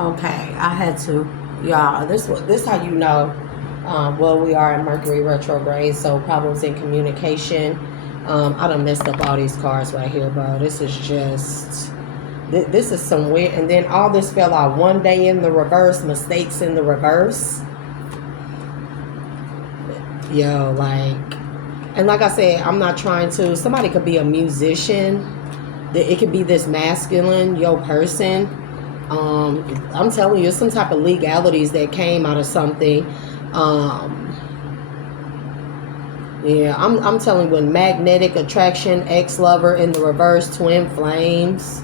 Okay, I had to, y'all. This how you know. Well, we are in Mercury retrograde, so problems in communication. I done messed up all these cards right here, bro. This is just. This is some weird. And then all this fell out one day in the reverse. Mistakes in the reverse. Yo, like, and like I said, I'm not trying to. Somebody could be a musician. It could be this masculine, person. I'm telling you, some type of legalities that came out of something. Yeah, I'm telling you, when magnetic attraction, ex-lover in the reverse, twin flames.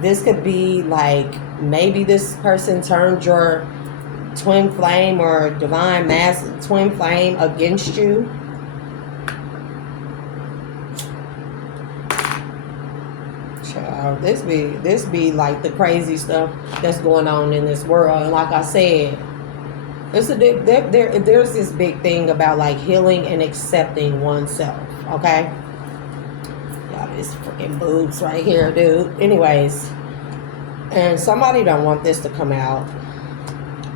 This could be like maybe this person turned your twin flame or divine mass twin flame against you. Child, this be like the crazy stuff that's going on in this world. And like I said, there's this big thing about like healing and accepting oneself. Okay, y'all, this freaking boobs right here, dude. Anyways, and somebody don't want this to come out.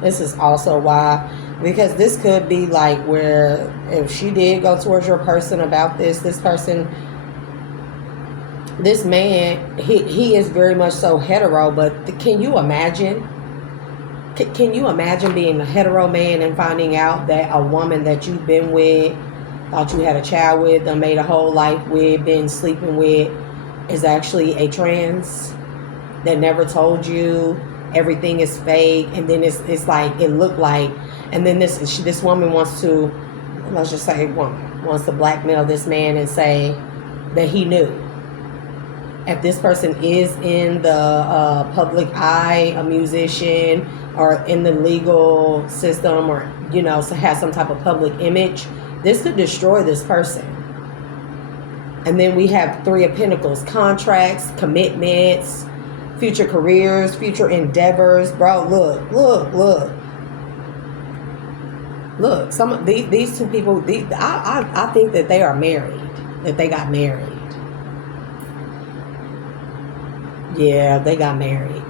This is also why, because this could be like where if she did go towards your person about this person, this man, he is very much so hetero, but can you imagine? Can you imagine being a hetero man and finding out that a woman that you've been with, thought you had a child with, or made a whole life with, been sleeping with, is actually a trans that never told you? Everything is fake, and then it's like it looked like, and then this woman wants to, let's just say, woman wants to blackmail this man and say that he knew. If this person is in the public eye, a musician, or in the legal system, or so has some type of public image, this could destroy this person. And then we have Three of Pentacles: contracts, commitments, future careers, future endeavors. Bro, look. Some of these two people, I think that they are married, that they got married. Yeah, they got married.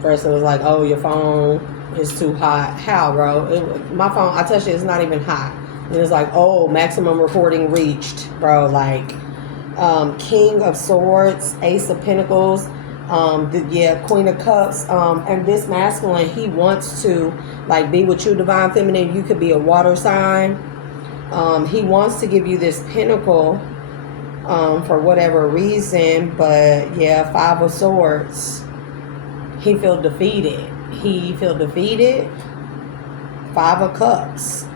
First it was like, oh, your phone is too hot. How, bro? My phone, I touched it, it's not even hot. And it's like, oh, maximum recording reached, bro. Like, King of Swords, Ace of Pentacles, Queen of Cups, and this masculine, he wants to like be with you, divine feminine. You could be a water sign. He wants to give you this pentacle, for whatever reason, but yeah, Five of Swords. He feel defeated. Five of Cups.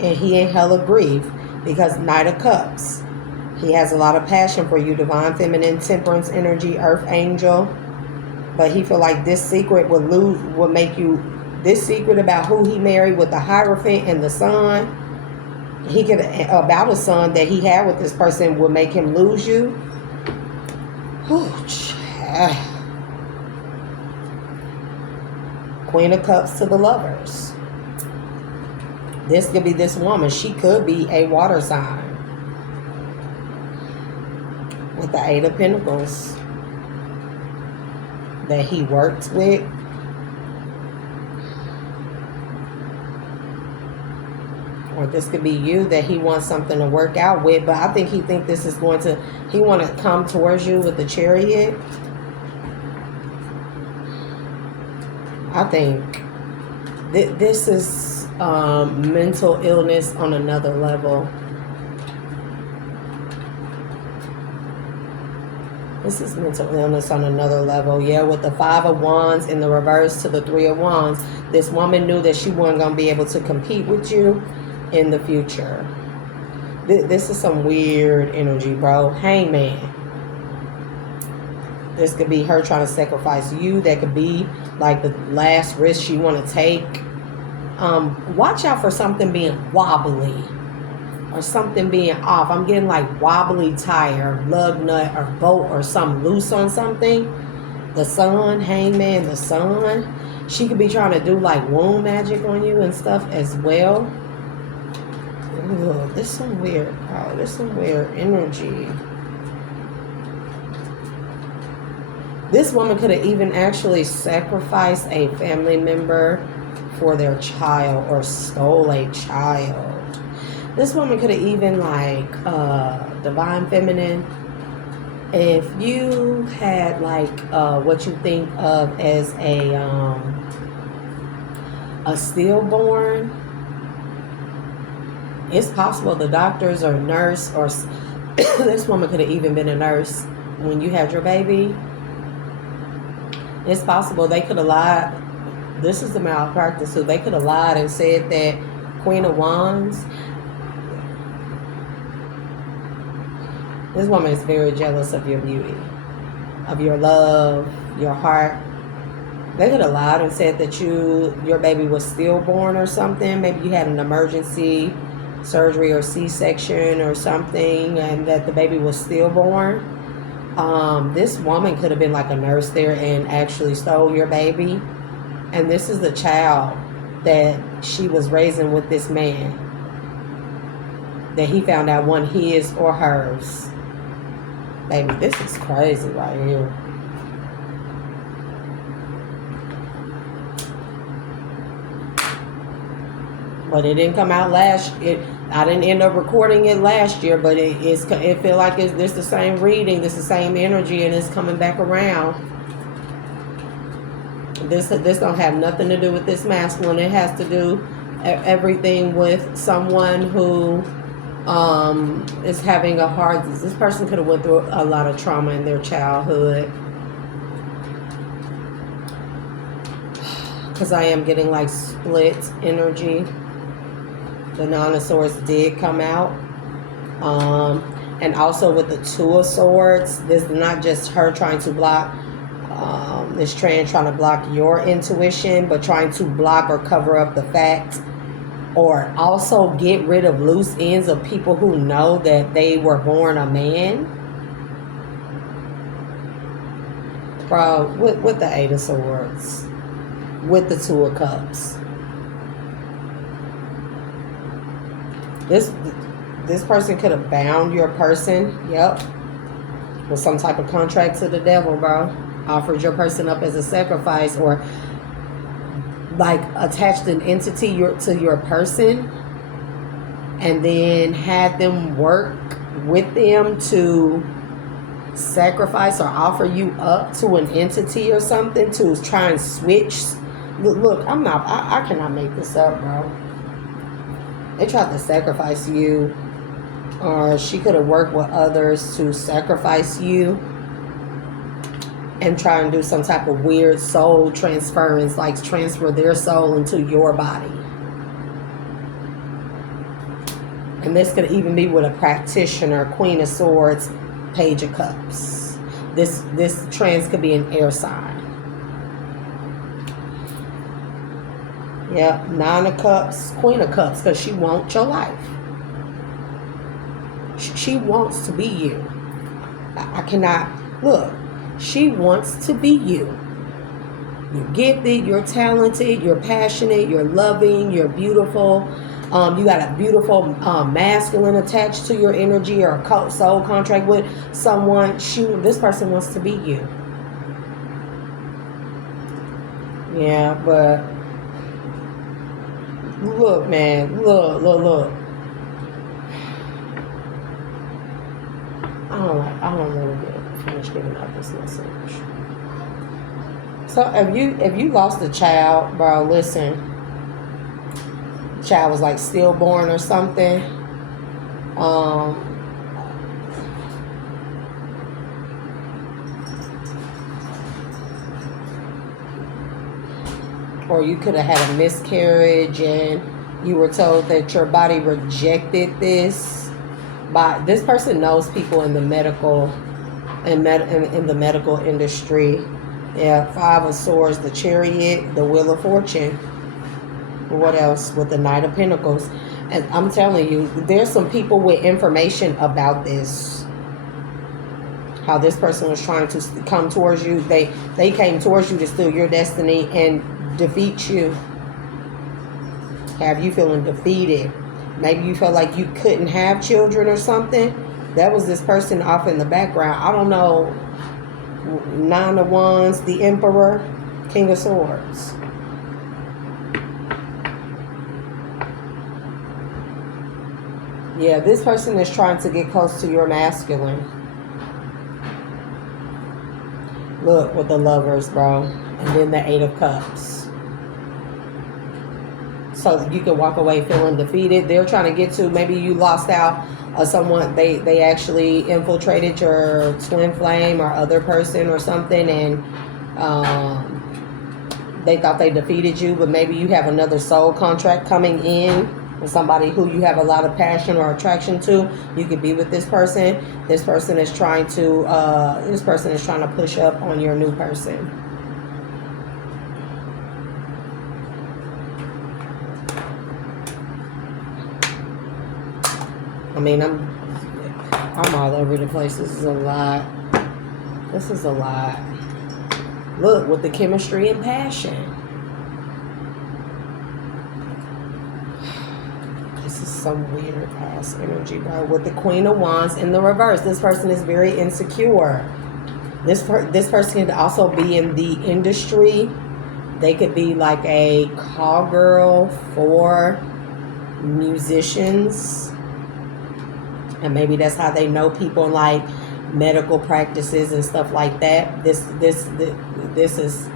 And he in hella grief because Knight of Cups. He has a lot of passion for you, divine feminine, temperance energy, earth angel. But he feel like this secret will make you, this secret about who he married with the Hierophant and the Sun, he could, about a son that he had with this person, will make him lose you. Queen of Cups to the Lovers. This could be this woman. She could be a water sign. With the Eight of Pentacles. That he works with. Or this could be you that he wants something to work out with. But I think this is going to, he want to come towards you with the Chariot. I think this is mental illness on another level. This is mental illness on another level. Yeah, with the Five of Wands in the reverse to the Three of Wands. This woman knew that she wasn't going to be able to compete with you in the future. This is some weird energy, bro. Hangman. This could be her trying to sacrifice you. That could be like the last risk she want to take. Watch out for something being wobbly or something being off. I'm getting like wobbly tire, lug nut, or bolt or something loose on something. The Sun, Hangman, the Sun. She could be trying to do like womb magic on you and stuff as well. Ooh, this is some weird, bro. This is some weird energy. This woman could have even actually sacrificed a family member for their child or stole a child. This woman could have even, like, divine feminine, if you had, like, what you think of as a stillborn, it's possible the doctors or nurse or this woman could have even been a nurse when you had your baby. It's possible they could have lied. This is the malpractice. So they could have lied and said that Queen of Wands. This woman is very jealous of your beauty, of your love, your heart. They could have lied and said that your baby was stillborn or something. Maybe you had an emergency surgery or C-section or something, and that the baby was stillborn. This woman could have been like a nurse there and actually stole your baby. And this is the child that she was raising with this man, that he found out wasn't his or hers. Baby, this is crazy right here. But it didn't come out I didn't end up recording it last year, but it feel like this the same reading, this the same energy, and it's coming back around. This don't have nothing to do with this masculine. It has to do everything with someone who is having a hard. This person could have went through a lot of trauma in their childhood. Because I am getting like split energy. The Nine of Swords did come out. And also with the Two of Swords, this is not just her trying to block, this trans trying to block your intuition, but trying to block or cover up the fact, or also get rid of loose ends of people who know that they were born a man. Bro, with the Eight of Swords, with the Two of Cups. This person could have bound your person, yep, with some type of contract to the devil, bro. Offered your person up as a sacrifice, or like attached an entity to your person, and then had them work with them to sacrifice or offer you up to an entity or something to try and switch. Look, I cannot make this up, bro. They tried to sacrifice you, or she could have worked with others to sacrifice you and try and do some type of weird soul transference, like transfer their soul into your body. And this could even be with a practitioner, Queen of Swords, Page of Cups. This trans could be an air sign. Yep, Nine of Cups, Queen of Cups, because she wants your life. She wants to be you. I cannot, look, she wants to be you. You're gifted, you're talented, you're passionate, you're loving, you're beautiful. You got a beautiful masculine attached to your energy, or a soul contract with someone. This person wants to be you. Yeah, but look, man, look. I don't want to finish giving out this message. So if you lost a child, bro, listen. Child was like stillborn or something. Or you could have had a miscarriage and you were told that your body rejected this. But this person knows people in the medical in the medical industry. Yeah, Five of Swords, the Chariot, the Wheel of Fortune. What else? With the Knight of Pentacles. And I'm telling you, there's some people with information about this. How this person was trying to come towards you. They came towards you to steal your destiny and defeat you. Have you feeling defeated? Maybe you felt like you couldn't have children or something. That was this person off in the background. I don't know. Nine of Wands, the Emperor, King of Swords. Yeah, this person is trying to get close to your masculine. Look, with the Lovers, bro. And then the Eight of Cups. So you can walk away feeling defeated. They're trying to get to, maybe you lost out or someone, they actually infiltrated your twin flame or other person or something, and they thought they defeated you, but maybe you have another soul contract coming in with somebody who you have a lot of passion or attraction to. You could be with this person. This person is trying to push up on your new person. I mean, I'm all over the place. This is a lot. This is a lot. Look, with the chemistry and passion. This is some weird ass energy, bro. With the Queen of Wands in the reverse. This person is very insecure. This person can also be in the industry. They could be like a call girl for musicians. And maybe that's how they know people in like medical practices and stuff like that. This is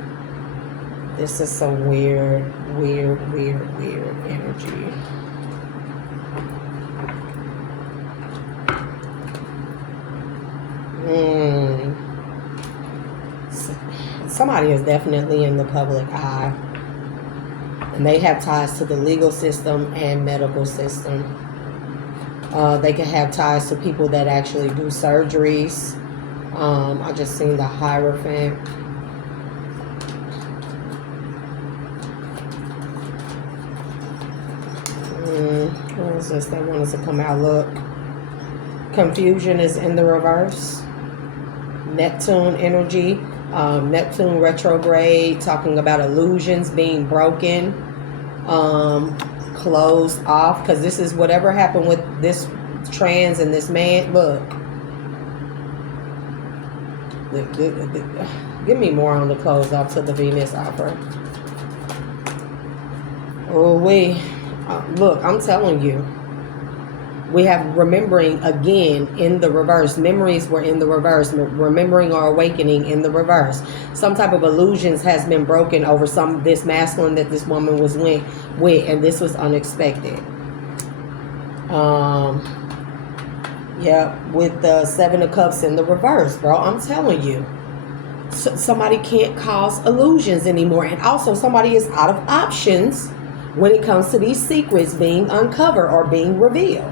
some weird energy. Somebody is definitely in the public eye, and they have ties to the legal system and medical system. They can have ties to people that actually do surgeries. I just seen the Hierophant. What is this? They want us to come out. Look. Confusion is in the reverse. Neptune energy. Neptune retrograde. Talking about illusions being broken. Closed off, because this is whatever happened with this trans and this man. Look, give me more on the closed off to the Venus offer. Oh wait, look, I'm telling you, we have remembering again in the reverse. Memories were in the reverse. Remembering or awakening in the reverse. Some type of illusions has been broken over this masculine that this woman was with, and this was unexpected. Yeah, with the Seven of Cups in the reverse, bro. I'm telling you, somebody can't cause illusions anymore, and also somebody is out of options when it comes to these secrets being uncovered or being revealed.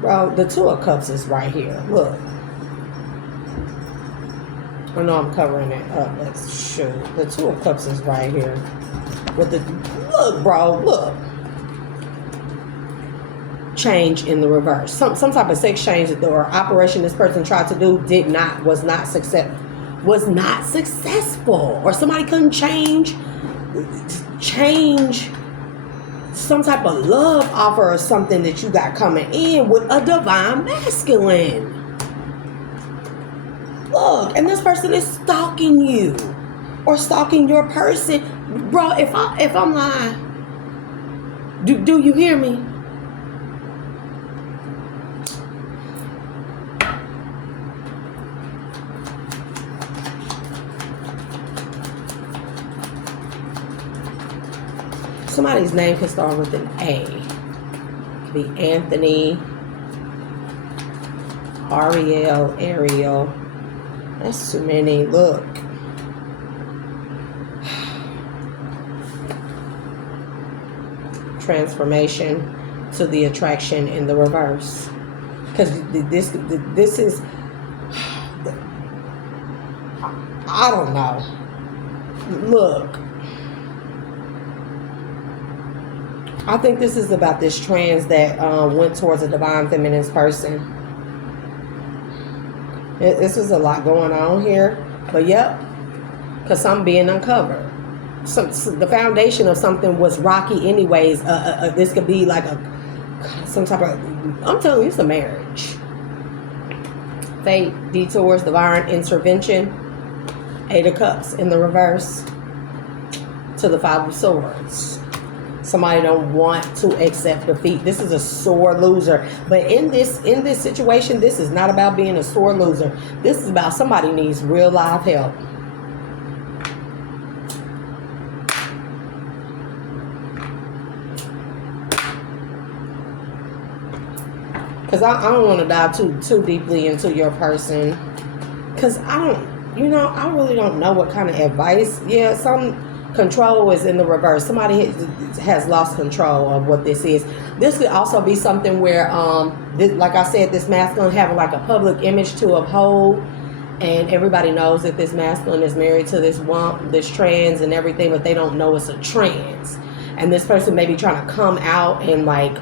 Bro, the Two of Cups is right here. Look. I know I'm covering it up. Let's show. The Two of Cups is right here. With the look, bro, look. Change in the reverse. Some type of sex change or operation this person tried to do was not successful. Or somebody couldn't change some type of love offer or something that you got coming in with a divine masculine. Look, and this person is stalking you or stalking your person. Bro, if I'm lying, do you hear me? Somebody's name can start with an A. It could be Anthony, Ariel. That's too many. Look. Transformation to the attraction in the reverse. Because this is, I don't know. Look. I think this is about this trans that went towards a divine feminine person. This is a lot going on here. But yep, because I'm being uncovered. so the foundation of something was rocky anyways. This could be like some type of, I'm telling you, it's a marriage. Fate, detours, divine intervention. Eight of Cups in the reverse to the Five of Swords. Somebody don't want to accept defeat. This is a sore loser. But in this situation, this is not about being a sore loser. This is about somebody needs real life help. Because I don't want to dive too deeply into your person. Because I really don't know what kind of advice. Yeah, some control is in the reverse. Somebody has lost control of what this is. This could also be something where, like I said, this masculine having like a public image to uphold, and everybody knows that this masculine is married to this trans and everything, but they don't know it's a trans. And this person may be trying to come out and like,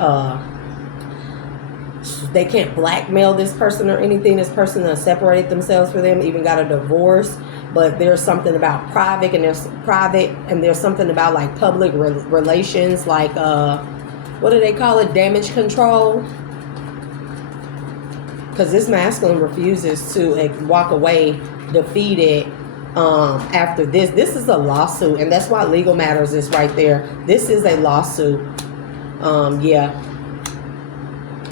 they can't blackmail this person or anything. This person has separated themselves from them, even got a divorce. But there's something about private, and there's something about like public relations, like what do they call it? Damage control. Because this masculine refuses to walk away defeated after this. This is a lawsuit, and that's why legal matters is right there. This is a lawsuit. Yeah.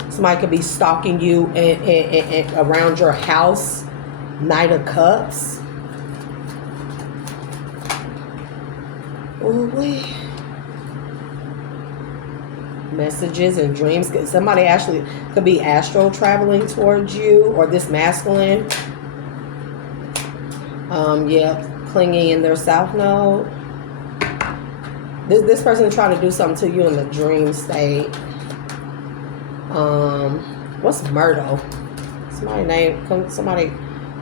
Somebody could be stalking you and around your house. Knight of Cups. Ooh-wee. Messages and dreams. Somebody actually could be astral traveling towards you, or this masculine. Yeah, clinging in their south node. This person is trying to do something to you in the dream state. What's Myrtle? Somebody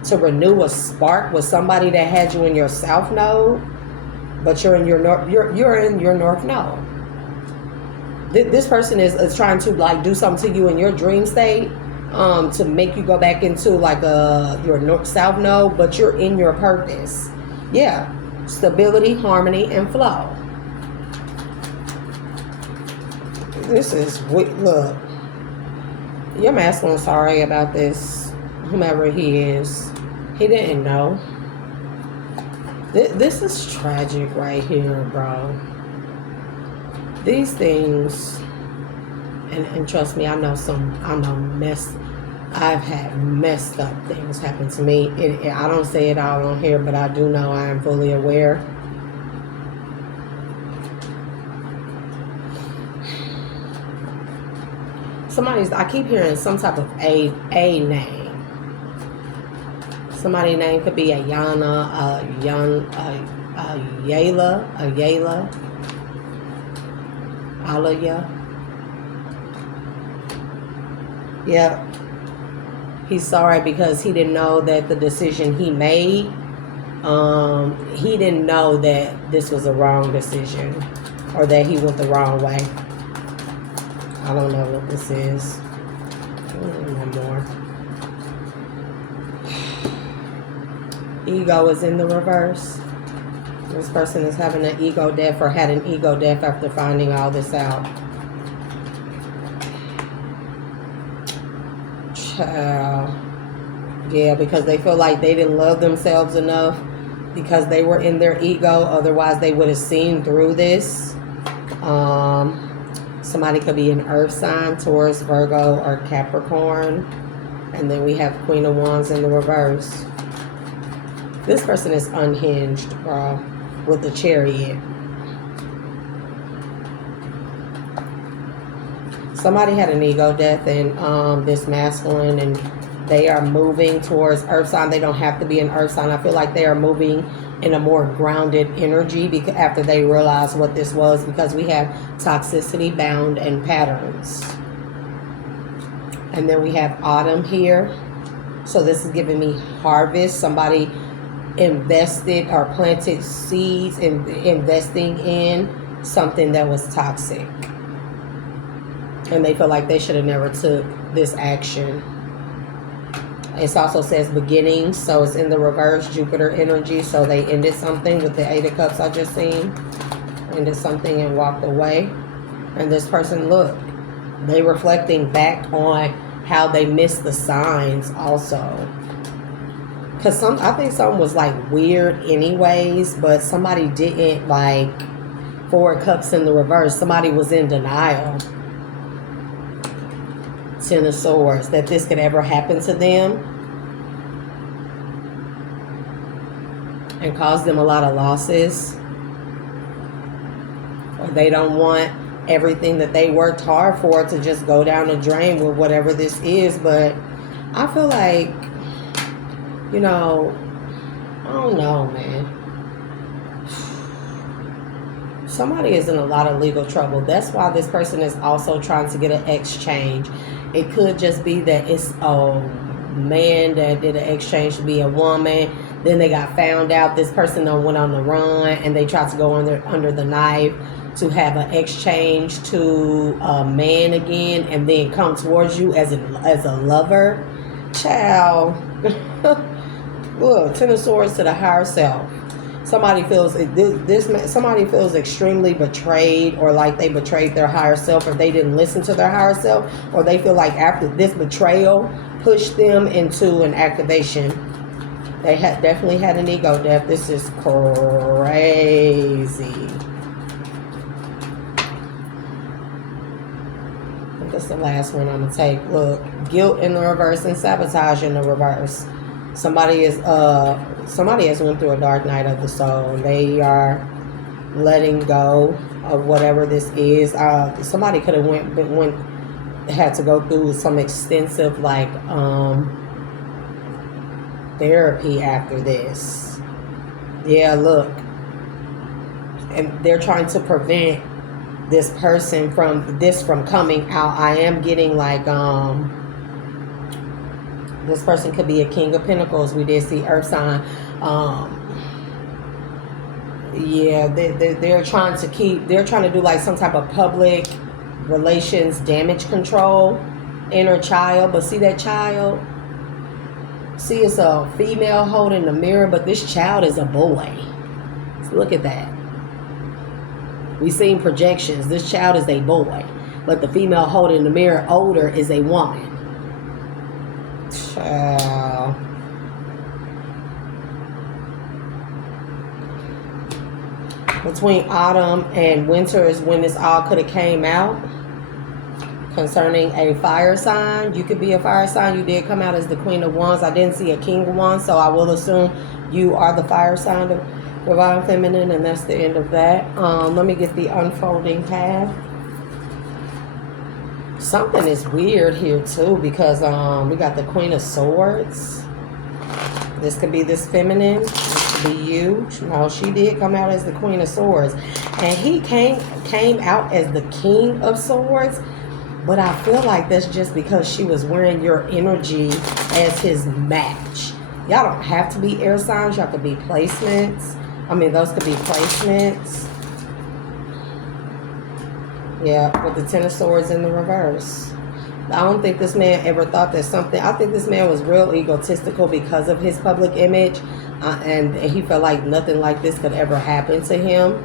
to renew a spark with somebody that had you in your south node, but you're in your north node. This person is trying to like do something to you in your dream state, to make you go back into like your south node, but you're in your purpose. Yeah, stability, harmony, and flow. This is look. Your masculine sorry about this, whomever he is. He didn't know. This is tragic right here, bro. These things, and trust me, I've had messed up things happen to me. I don't say it all on here, but I do know I am fully aware. I keep hearing some type of a name. Somebody's name could be Ayana, Yayla, Alaya. Yeah. He's sorry because he didn't know that the decision he made, he didn't know that this was a wrong decision, or that he went the wrong way. I don't know what this is. No more. Ego is in the reverse. This person is having an ego death, or had an ego death after finding all this out. Child. Yeah, because they feel like they didn't love themselves enough because they were in their ego. Otherwise, they would have seen through this. Somebody could be an earth sign, Taurus, Virgo, or Capricorn. And then we have Queen of Wands in the reverse. This person is unhinged, bro, with the Chariot. Somebody had an ego death in this masculine, and they are moving towards earth sign. They don't have to be an earth sign. I feel like they are moving in a more grounded energy because after they realize what this was, because we have toxicity, bound, and patterns. And then we have autumn here. So this is giving me harvest. Somebody invested or planted seeds in investing in something that was toxic. And they feel like they should have never took this action. It also says beginnings, so it's in the reverse, Jupiter energy. So they ended something with the Eight of Cups I just seen. Ended something and walked away. And this person, look, they reflecting back on how they missed the signs also. Because I think something was like weird anyways, but somebody didn't, like, Four of Cups in the reverse. Somebody was in denial. Ten of Swords, that this could ever happen to them and cause them a lot of losses, or they don't want everything that they worked hard for to just go down the drain with whatever this is. But I feel like, you know, I don't know, man. Somebody is in a lot of legal trouble. That's why this person is also trying to get an exchange. It could just be that it's a man that did an exchange to be a woman. Then they got found out. This person went on the run and they tried to go under the knife to have an exchange to a man again, and then come towards you as a lover. Child. Look, Ten of Swords to the higher self. Somebody feels somebody feels extremely betrayed, or like they betrayed their higher self, or they didn't listen to their higher self, or they feel like after this betrayal pushed them into an activation. They definitely had an ego death. This is crazy. I think that's the last one I'm gonna take. Look, guilt in the reverse and sabotage in the reverse. Somebody has went through a dark night of the soul. They are letting go of whatever this is. Somebody could have had to go through some extensive therapy after this. Yeah, look, and they're trying to prevent this person from coming out. I am getting like this person could be a King of Pentacles. We did see Earth sign. Yeah, they're trying to do like some type of public relations damage control. Inner child, but see that child? See, it's a female holding the mirror, but this child is a boy. So look at that. We've seen projections. This child is a boy, but the female holding the mirror, older, is a woman. Child. Between autumn and winter is when this all could have came out. Concerning a fire sign, you could be a fire sign. You did come out as the Queen of Wands. I didn't see a King of Wands, so I will assume you are the fire sign of Divine Feminine, and that's the end of that. Let me get the unfolding path. Something is weird here too, because we got the Queen of Swords. This could be this feminine. This could be you. No, she did come out as the Queen of Swords, and he came out as the King of Swords. But I feel like that's just because she was wearing your energy as his match. Y'all don't have to be air signs. Y'all could be placements. I mean, those could be placements. Yeah, with the Ten of Swords in the reverse. I don't think this man ever thought that something... I think this man was real egotistical because of his public image. And he felt like nothing like this could ever happen to him.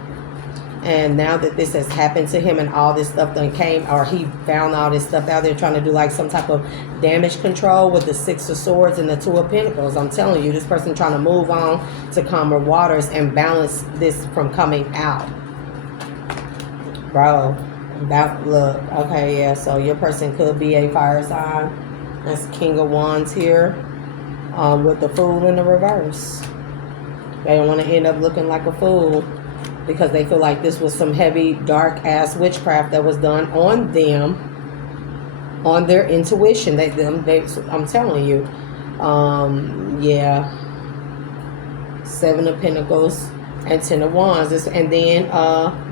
And now that this has happened to him and all this stuff done came, or he found all this stuff out there trying to do like some type of damage control with the Six of Swords and the Two of Pentacles. I'm telling you, this person trying to move on to calmer waters and balance this from coming out. Bro, look, okay, yeah, so your person could be a fire sign. That's King of Wands here, with the Fool in the reverse. They don't want to end up looking like a fool, because they feel like this was some heavy, dark-ass witchcraft that was done on them, on their intuition. I'm telling you. Yeah. Seven of Pentacles and Ten of Wands. And then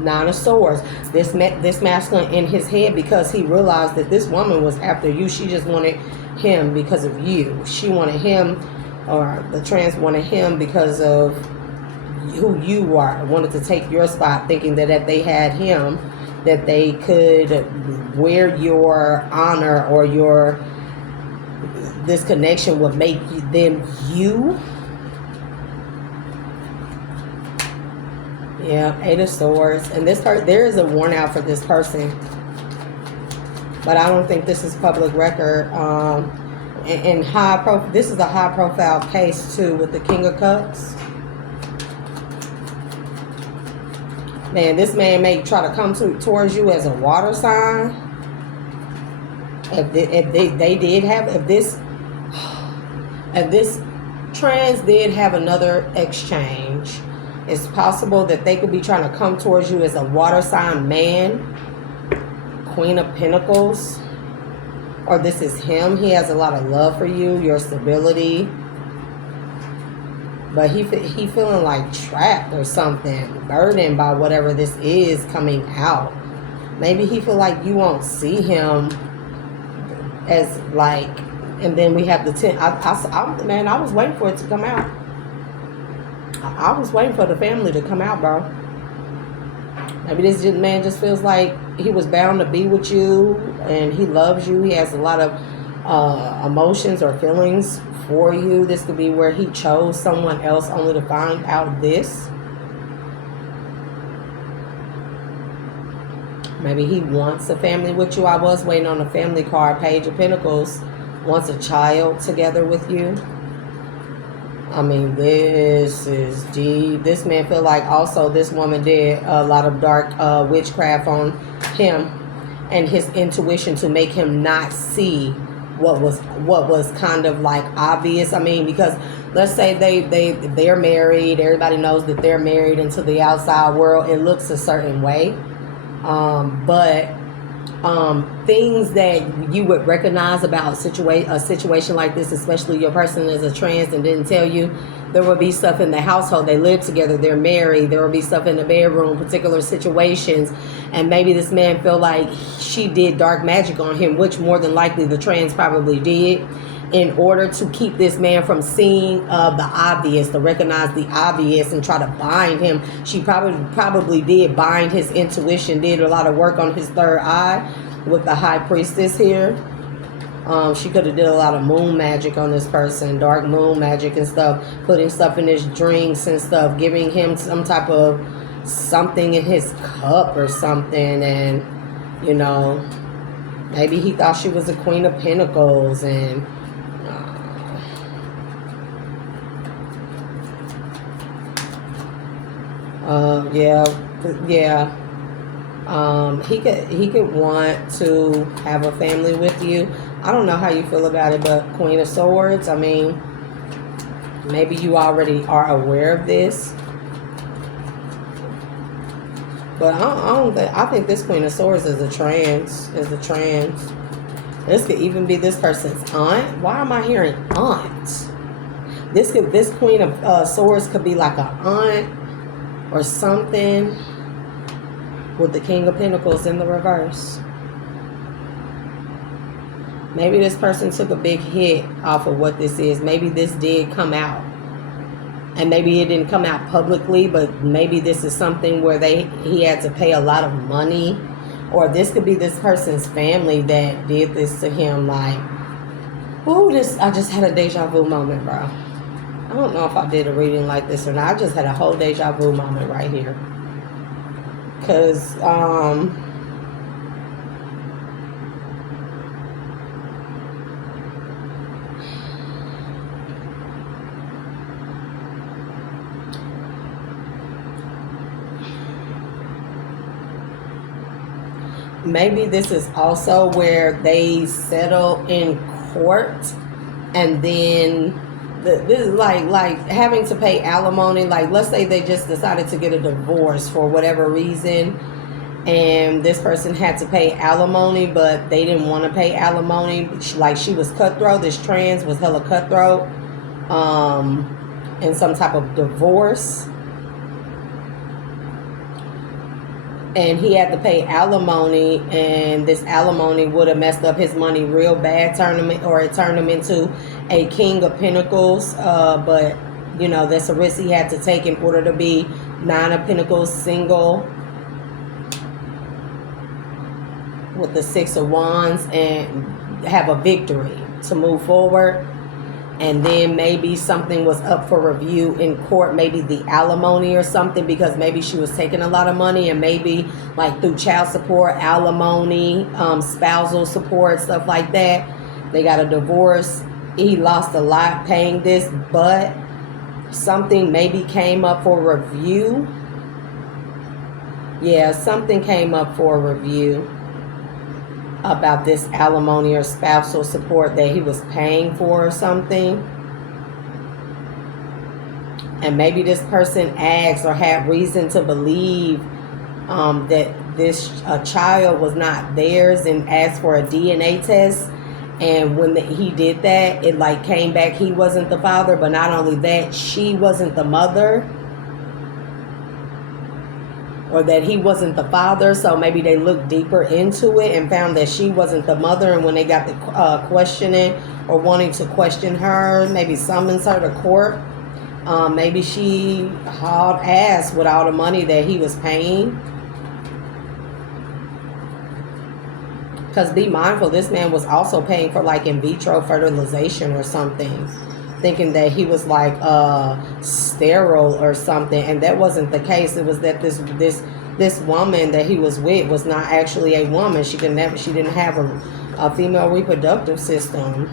Nine of Swords. This masculine in his head, because he realized that this woman was after you. She just wanted him because of you. She wanted him, or the trans wanted him because of who you are, wanted to take your spot, thinking that if they had him, that they could wear your honor or this connection would make them you. Yeah, 8 of Swords. And this part, there is a warn out for this person. But I don't think this is public record. And this is a high profile case too, with the King of Cups. Man, this man may try to come towards you as a water sign. If this trans did have another exchange, it's possible that they could be trying to come towards you as a water sign man. Queen of Pentacles. Or this is him. He has a lot of love for you, your stability. But he feeling like trapped or something, burdened by whatever this is coming out. Maybe he feel like you won't see him as like, and then we have the 10. Man, I was waiting for it to come out. I was waiting for the family to come out, bro. Maybe this man just feels like he was bound to be with you and he loves you. He has a lot of emotions or feelings for you. This could be where he chose someone else only to find out this. Maybe he wants a family with you. I was waiting on the family card. Page of Pentacles. Wants a child together with you. I mean, this is deep. This man feel like also this woman did a lot of dark witchcraft on him and his intuition to make him not see what was kind of like obvious. I mean, because let's say they're married. Everybody knows that they're married, and to the outside world it looks a certain way. But things that you would recognize about a situation like this, especially your person is a trans and didn't tell you, there will be stuff in the household. They live together, they're married, there will be stuff in the bedroom, particular situations, and maybe this man feel like she did dark magic on him, which more than likely the trans probably did, in order to keep this man from seeing the obvious, to recognize the obvious and try to bind him. She probably did bind his intuition, did a lot of work on his third eye with the High Priestess here. She could have did a lot of moon magic on this person, dark moon magic and stuff, putting stuff in his drinks and stuff, giving him some type of something in his cup or something. And, you know, maybe he thought she was a Queen of Pentacles, and he could want to have a family with you. I don't know how you feel about it, but Queen of Swords, I mean, maybe you already are aware of this. But I think this Queen of Swords is a trans. This could even be this person's aunt. Why am I hearing aunt? This Queen of Swords could be like an aunt or something, with the King of Pentacles in the reverse. Maybe this person took a big hit off of what this is. Maybe this did come out. And maybe it didn't come out publicly, but maybe this is something where he had to pay a lot of money. Or this could be this person's family that did this to him. Like, ooh, I just had a deja vu moment, bro. I don't know if I did a reading like this or not. I just had a whole deja vu moment right here. Because, maybe this is also where they settle in court, and then this is like having to pay alimony. Like, let's say they just decided to get a divorce for whatever reason, and this person had to pay alimony, but they didn't want to pay alimony. Like, she was cutthroat. This trans was hella cutthroat, in some type of divorce, and he had to pay alimony, and this alimony would have messed up his money real bad, turned him into a King of Pentacles, but, you know, that's a risk he had to take in order to be Nine of Pentacles single with the Six of Wands and have a victory to move forward. And then maybe something was up for review in court, maybe the alimony or something, because maybe she was taking a lot of money, and maybe like through child support, alimony, spousal support, stuff like that. They got a divorce. He lost a lot paying this, but something maybe came up for review. Yeah, something came up for review about this alimony or spousal support that he was paying for or something. And maybe this person asked or had reason to believe that this child was not theirs, and asked for a DNA test. And when he did that, it like came back he wasn't the father. But not only that, she wasn't the mother, or that he wasn't the father. So maybe they looked deeper into it and found that she wasn't the mother. And when they got to questioning or wanting to question her, maybe summons her to court, maybe she hauled ass with all the money that he was paying. Because be mindful, this man was also paying for like in vitro fertilization or something, thinking that he was like sterile or something, and that wasn't the case. It was that this woman that he was with was not actually a woman. She didn't have a female reproductive system.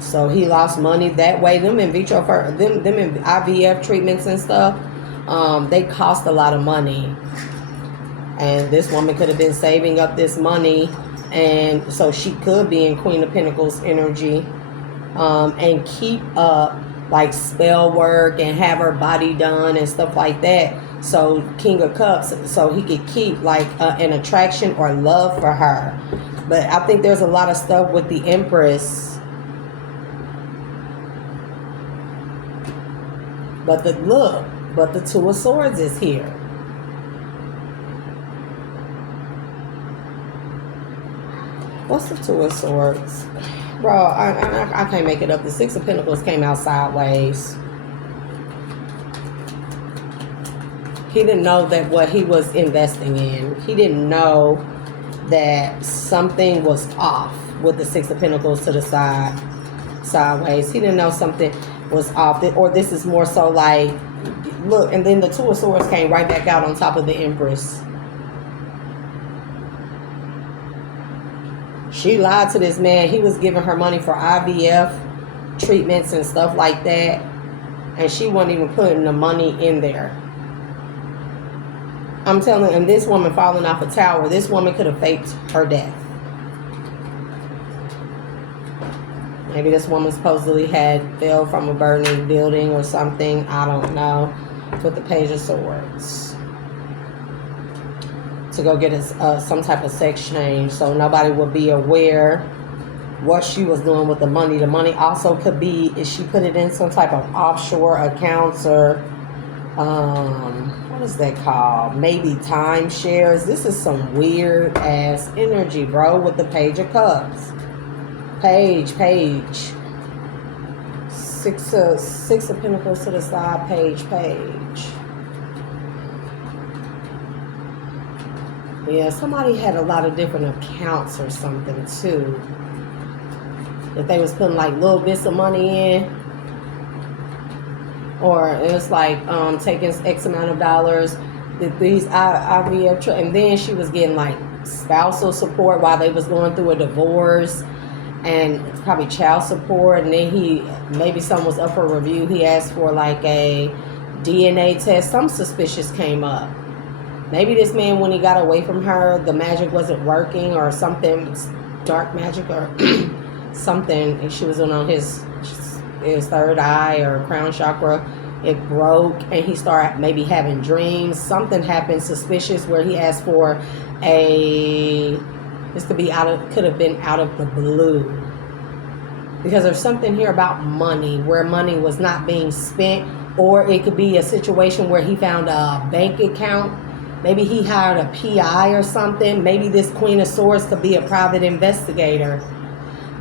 So he lost money that way. Them in vitro them in IVF treatments and stuff, they cost a lot of money. And this woman could have been saving up this money, and so she could be in Queen of Pentacles energy, and keep up like spell work and have her body done and stuff like that. So King of Cups, so he could keep like an attraction or love for her. But I think there's a lot of stuff with the Empress. But the Two of Swords is here. What's the Two of Swords? Bro, I can't make it up. The Six of Pentacles came out sideways. He didn't know that what he was investing in. He didn't know that something was off with the Six of Pentacles to the side, sideways. He didn't know something was off. Or this is more so like, look, and then the Two of Swords came right back out on top of the Empress. She lied to this man. He was giving her money for IVF treatments and stuff like that, and she wasn't even putting the money in there. I'm telling you, and this woman falling off a tower, this woman could have faked her death. Maybe this woman supposedly had fell from a burning building or something. I don't know. With the Page of Swords. To go get some type of sex change, so nobody would be aware what she was doing with the money. The money also could be, if she put it in some type of offshore accounts, or what is that called? Maybe timeshares. This is some weird ass energy, bro, with the Page of Cups. Page. Six of Pentacles to the side, page. Yeah, somebody had a lot of different accounts or something too. That they was putting like little bits of money in. Or it was like taking X amount of dollars. These IVF, and then she was getting like spousal support while they was going through a divorce. And probably child support. And then maybe someone was up for review. He asked for like a DNA test. Some suspicious came up. Maybe this man, when he got away from her, the magic wasn't working, or something, dark magic or something. And she was on his third eye or crown chakra. It broke, and he started maybe having dreams. Something happened suspicious where he asked for this could have been out of the blue. Because there's something here about money, where money was not being spent, or it could be a situation where he found a bank account. Maybe he hired a PI or something. Maybe this Queen of Swords could be a private investigator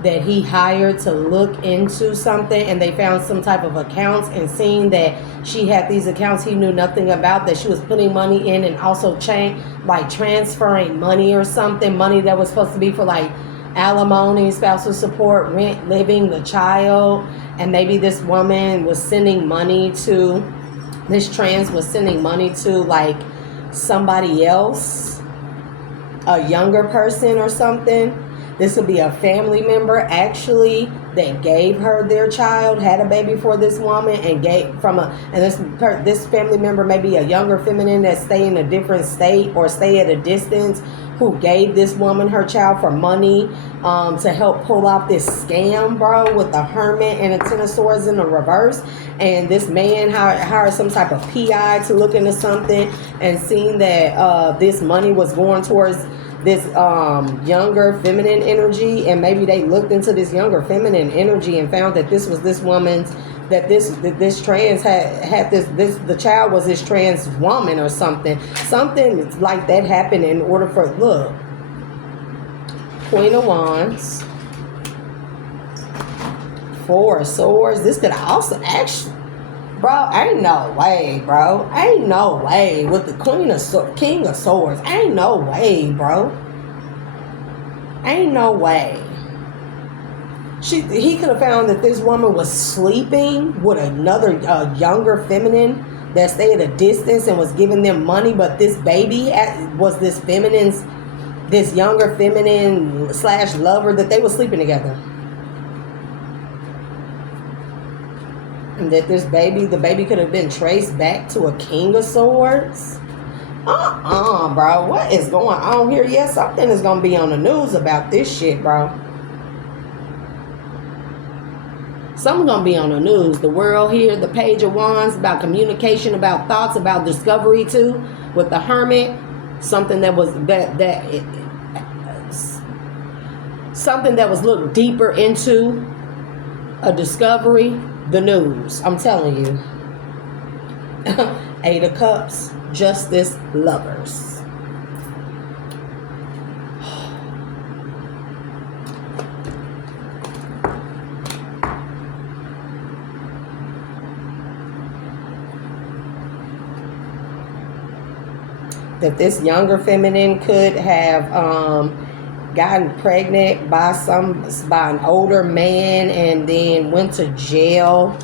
that he hired to look into something, and they found some type of accounts, and seeing that she had these accounts he knew nothing about, that she was putting money in and also transferring money or something, money that was supposed to be for like alimony, spousal support, rent, living, the child, and maybe this woman was sending money to, this trans was sending money to like somebody else, a younger person or something. This would be a family member actually that gave her their child, had a baby for this woman, and gave from a, and this family member may be a younger feminine that stay in a different state or stay at a distance, who gave this woman her child for money to help pull off this scam, bro, with the Hermit and the Ten of Swords in the reverse. And this man hired some type of PI to look into something and seen that this money was going towards this younger feminine energy, and maybe they looked into this younger feminine energy and found that this was this woman's, that this trans had this the child was this trans woman or something like that happened in order for, look, Queen of Wands, Four of Swords. This could also actually, bro, ain't no way, bro. Ain't no way with the King of Swords. Ain't no way, bro. Ain't no way. He could have found that this woman was sleeping with another younger feminine that stayed at a distance and was giving them money, but this baby was this younger feminine / lover that they were sleeping together. And that the baby could have been traced back to a King of Swords. Bro, what is going on here? Yeah, something is gonna be on the news about this shit, bro. Something's gonna be on the news. The world here, the Page of Wands, about communication, about thoughts, about discovery too, with the Hermit. Something that was something that was looked deeper into a discovery. The news, I'm telling you. Eight of Cups, Justice, Lovers. That this younger feminine could have gotten pregnant by an older man and then went to jail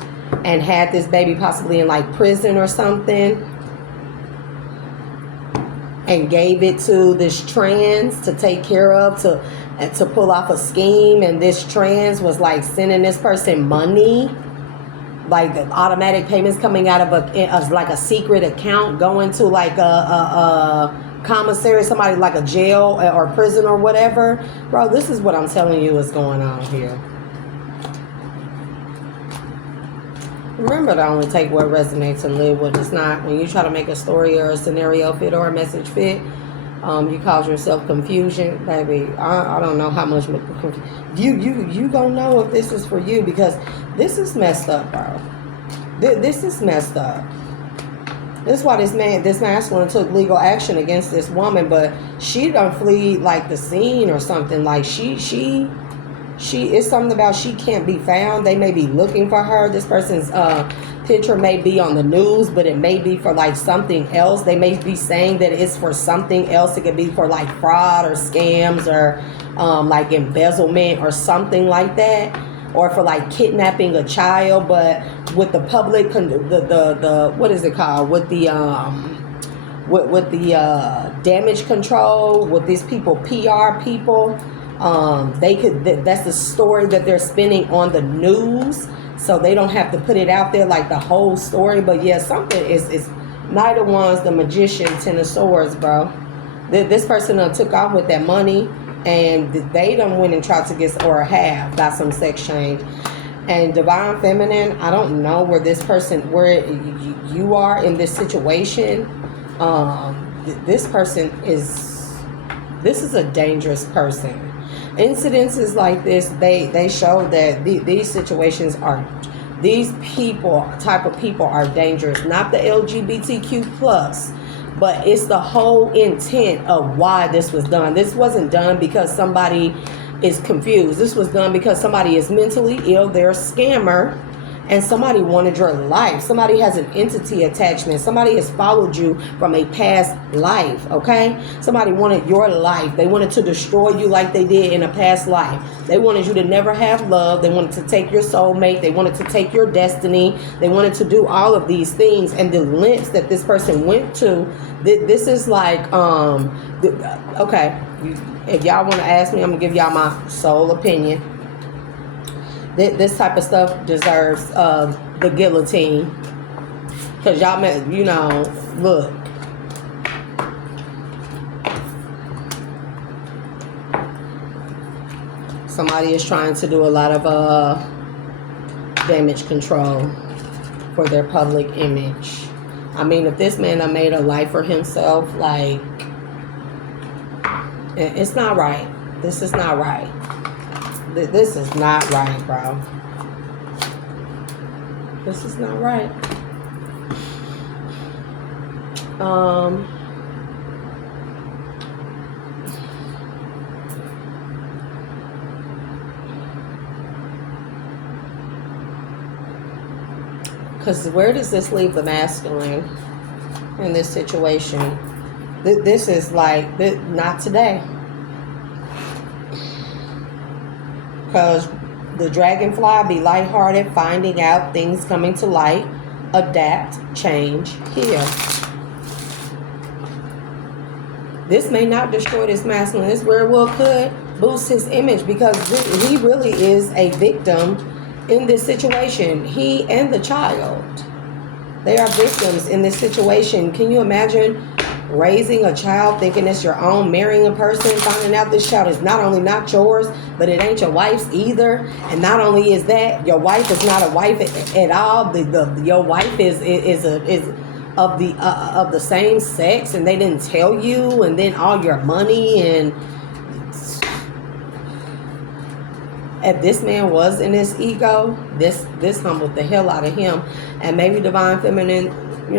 and had this baby possibly in like prison or something, and gave it to this trans to take care of, to pull off a scheme. And this trans was like sending this person money, like the automatic payments coming out of a secret account going to like a commissary, somebody like a jail or prison or whatever. Bro, this is what I'm telling you is going on here. Remember to only take what resonates and live what does not. When you try to make a story or a scenario fit or a message fit, you cause yourself confusion, baby. I don't know how much you gonna know if this is for you, because this is messed up, bro. This is messed up. This is why this masculine took legal action against this woman, but she don't flee like the scene or something. Like she it's something about she can't be found. They may be looking for her. This person's picture may be on the news, but it may be for like something else. They may be saying that it's for something else. It could be for like fraud or scams or like embezzlement or something like that, or for like kidnapping a child. But with the public, the what is it called? With the damage control, with these people, PR people, that's the story that they're spinning on the news, so they don't have to put it out there like the whole story. But yeah, something is Knight of Wands, the Magician, Ten of Swords, bro. This person took off with that money, and they done went and tried to got some sex change. And Divine Feminine, I don't know where this person, where you are in this situation. This person is a dangerous person. Incidences like this, they show that these situations are, these type of people are dangerous. Not the LGBTQ plus, but it's the whole intent of why this was done. This wasn't done because somebody is confused. This was done because somebody is mentally ill. They're a scammer, and somebody wanted your life. Somebody has an entity attachment. Somebody has followed you from a past life, okay? Somebody wanted your life. They wanted to destroy you like they did in a past life. They wanted you to never have love. They wanted to take your soulmate. They wanted to take your destiny. They wanted to do all of these things. And the lengths that this person went to, this is like, okay, if y'all want to ask me, I'm going to give y'all my sole opinion. This type of stuff deserves the guillotine. Because y'all, look. Somebody is trying to do a lot of damage control for their public image. I mean, if this man done made a life for himself, like, it's not right. This is not right. This is not right, bro. This is not right. Because where does this leave the masculine in this situation? This is like, not today. Because the dragonfly be lighthearted, finding out things coming to light, adapt, change, heal. This may not destroy this masculine. This very well could boost his image, because he really is a victim in this situation. He and the child, they are victims in this situation. Can you imagine raising a child, thinking it's your own, marrying a person, finding out this child is not only not yours, but it ain't your wife's either? And not only is that, your wife is not a wife at all. Your wife is of the same sex, and they didn't tell you, and then all your money. And if this man was in his ego, this humbled the hell out of him. And maybe divine feminine,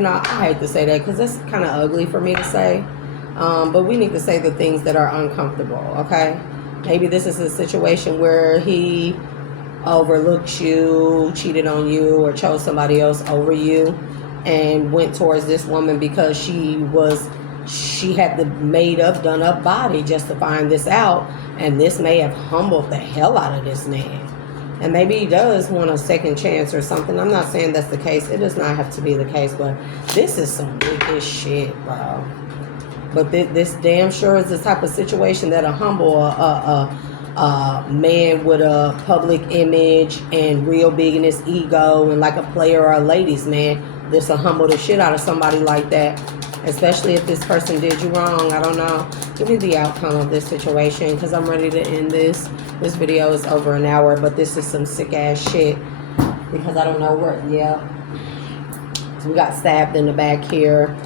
I hate to say that because that's kind of ugly for me to say, but we need to say the things that are uncomfortable, okay? Maybe this is a situation where he overlooked you, cheated on you, or chose somebody else over you, and went towards this woman because she had the made up, done up body just to find this out. And this may have humbled the hell out of this man. And maybe he does want a second chance or something. I'm not saying that's the case. It does not have to be the case, but this is some wicked shit, bro. But this damn sure is the type of situation that'll humble a man with a public image and real big in his ego and like a player or a ladies man. This will humble the shit out of somebody like that. Especially if this person did you wrong. I don't know. Give me the outcome of this situation, because I'm ready to end this. This video is over an hour, but this is some sick ass shit. Because I don't know where, yeah. So we got stabbed in the back here.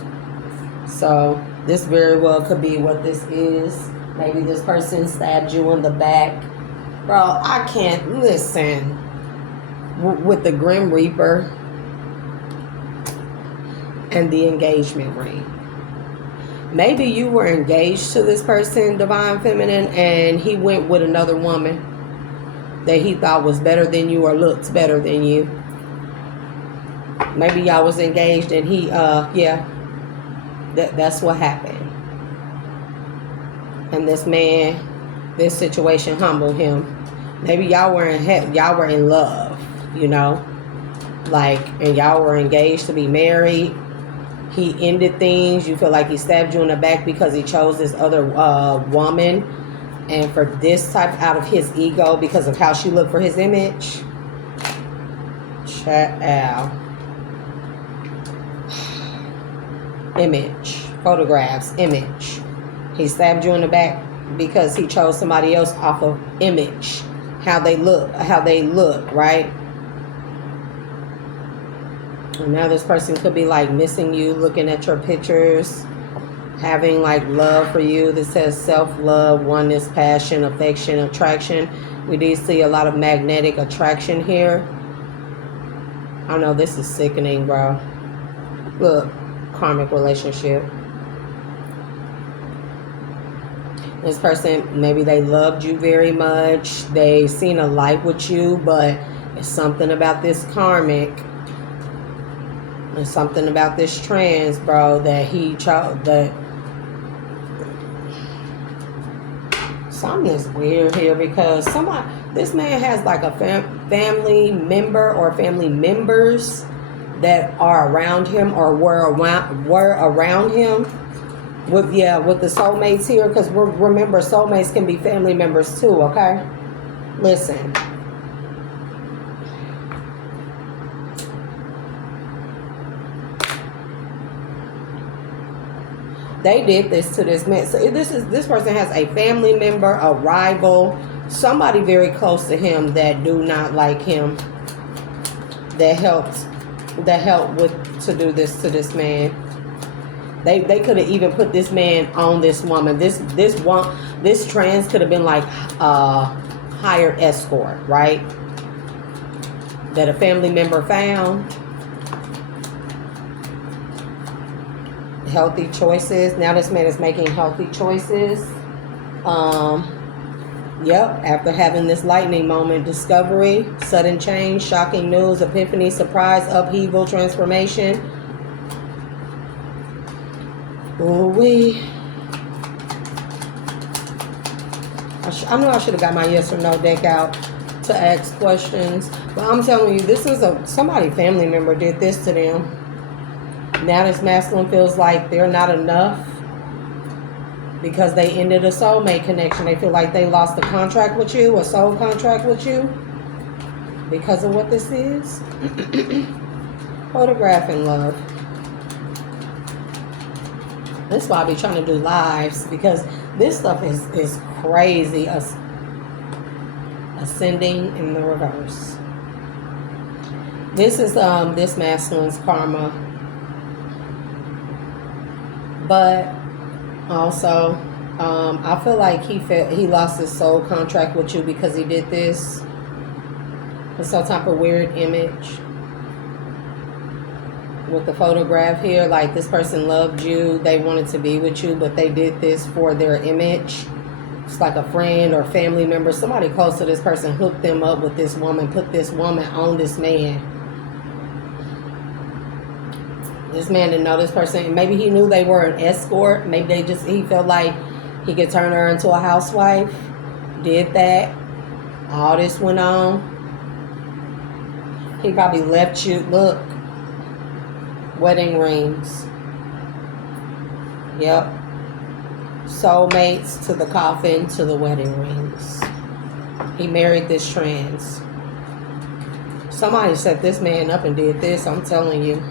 So this very well could be what this is. Maybe this person stabbed you in the back. Bro, I can't listen. With the Grim Reaper and the engagement ring. Maybe you were engaged to this person, divine feminine, and he went with another woman that he thought was better than you or looked better than you. Maybe y'all was engaged and he, that's what happened. And this man, this situation humbled him. Maybe y'all were in love, like, and y'all were engaged to be married. He ended things. You feel like he stabbed you in the back because he chose this other woman. And for this type, out of his ego, because of how she looked for his image. Child. Image. Photographs. Image. He stabbed you in the back because he chose somebody else off of image. How they look, right? And now this person could be like missing you, looking at your pictures, having like love for you. This says self-love, oneness, passion, affection, attraction. We do see a lot of magnetic attraction here. I know this is sickening, bro. Look, karmic relationship. This person, maybe they loved you very much. They seen a light with you, but It's something about this karmic. There's something about this trans, bro, that he chose. That something is weird here because this man has like a family member or family members that are around him or were around him with the soulmates here, because remember, soulmates can be family members too. Okay, listen. They did this to this man. So this person has a family member, a rival, somebody very close to him that do not like him, that helped to do this to this man. They could have even put this man on this woman. This trans could have been like a hired escort, right? That a family member found. Healthy choices. Now this man is making healthy choices. Yep, after having this lightning moment, discovery, sudden change, shocking news, epiphany, surprise, upheaval, transformation. Ooh-wee. I know I should have got my yes or no deck out to ask questions, but I'm telling you, this is somebody family member did this to them. Now this masculine feels like they're not enough because they ended a soulmate connection. They feel like they lost a contract with you, a soul contract with you, because of what this is. Photographing love. This is why I be trying to do lives, because this stuff is crazy. Ascending in the reverse. This is this masculine's karma. But also, I feel like he lost his soul contract with you because he did this. It's some type of weird image with the photograph here. Like this person loved you, they wanted to be with you, but they did this for their image. It's like a friend or family member, somebody close to this person hooked them up with this woman, put this woman on this man. This man didn't know this person. Maybe he knew they were an escort. Maybe he felt like he could turn her into a housewife. Did that. All this went on. He probably left you. Look. Wedding rings. Yep. Soulmates to the coffin to the wedding rings. He married this trans. Somebody set this man up and did this. I'm telling you.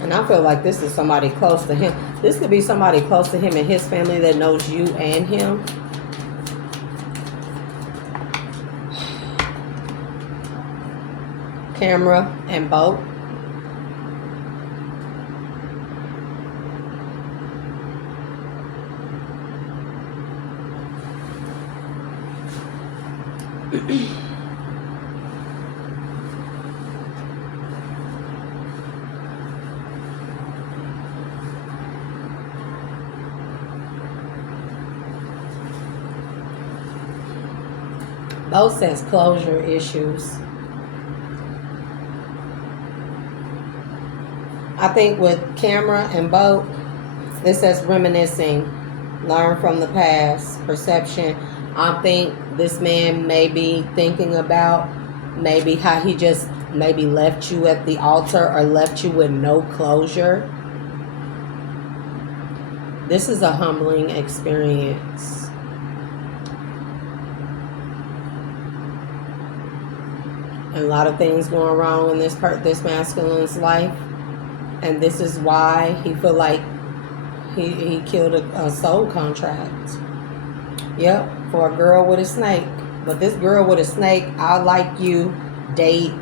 And I feel like this is somebody close to him. This could be somebody close to him and his family that knows you and him. Camera and boat. Both says closure issues. I think with camera and boat, this says reminiscing, learn from the past, perception. I think this man may be thinking about maybe how he just maybe left you at the altar or left you with no closure. This is a humbling experience. A lot of things going wrong in this masculine's life, and this is why he feel like he killed a soul contract. Yep, for a girl with a snake. But this girl with a snake, I like you, date,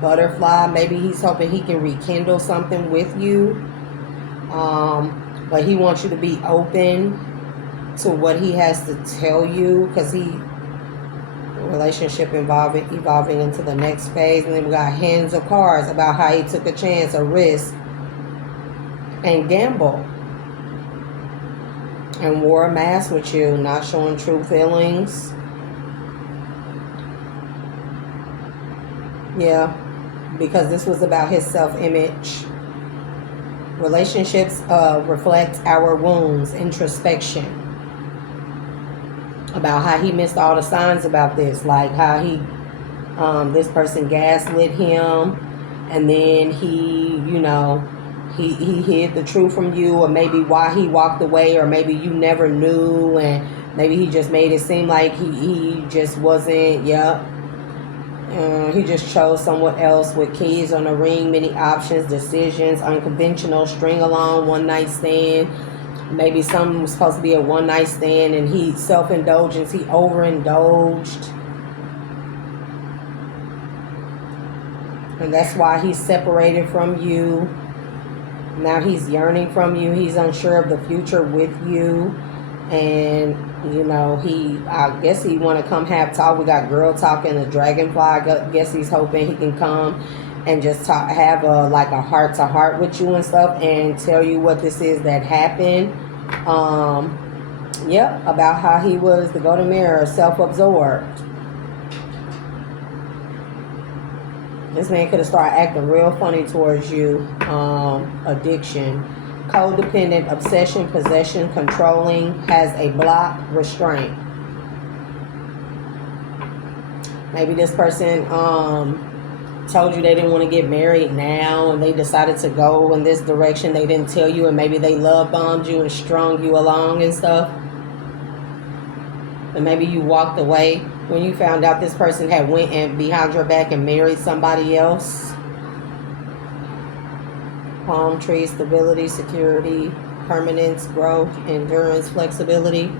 butterfly. Maybe he's hoping he can rekindle something with you, but he wants you to be open to what he has to tell you, because relationship evolving into the next phase. And then we got hands of cards about how he took a chance, a risk, and gamble. and wore a mask with you, not showing true feelings. Yeah, because this was about his self-image. Relationships reflect our wounds, introspection. About how he missed all the signs about this, like how he, this person gaslit him, and then he, he hid the truth from you, or maybe why he walked away, or maybe you never knew, and maybe he just made it seem like he just wasn't, he just chose someone else with keys on the ring, many options, decisions, unconventional, string along, one night stand. Maybe something was supposed to be a one night stand and he self-indulgence, he overindulged. And that's why he's separated from you. Now he's yearning from you. He's unsure of the future with you. And I guess he want to come have talk. We got girl talk and a dragonfly. I guess he's hoping he can come and just talk, have a heart to heart with you and stuff, and tell you what this is that happened. About how he was the go-to mirror, self-absorbed. This man could have started acting real funny towards you. Addiction. Codependent, obsession, possession, controlling, has a block, restraint. Maybe this person told you they didn't want to get married now, and they decided to go in this direction. They didn't tell you, and maybe they love bombed you and strung you along and stuff. And maybe you walked away when you found out this person had went and behind your back and married somebody else. Palm tree, stability, security, permanence, growth, endurance, flexibility.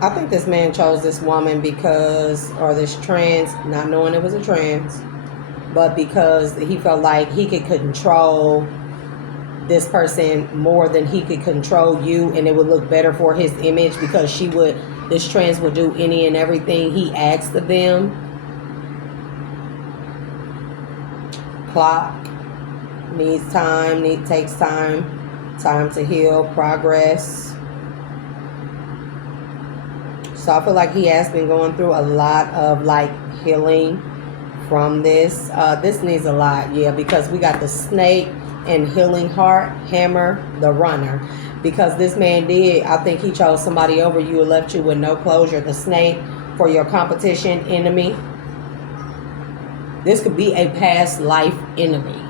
I think this man chose this woman because, or this trans, not knowing it was a trans, but because he felt like he could control this person more than he could control you, and it would look better for his image, because this trans would do any and everything he asked of them. Clock needs time, takes time to heal, progress. So I feel like he has been going through a lot of healing from this. This needs a lot, because we got the snake and healing heart, hammer, the runner. Because this man I think he chose somebody over you and left you with no closure. The snake for your competition, enemy. This could be a past life enemy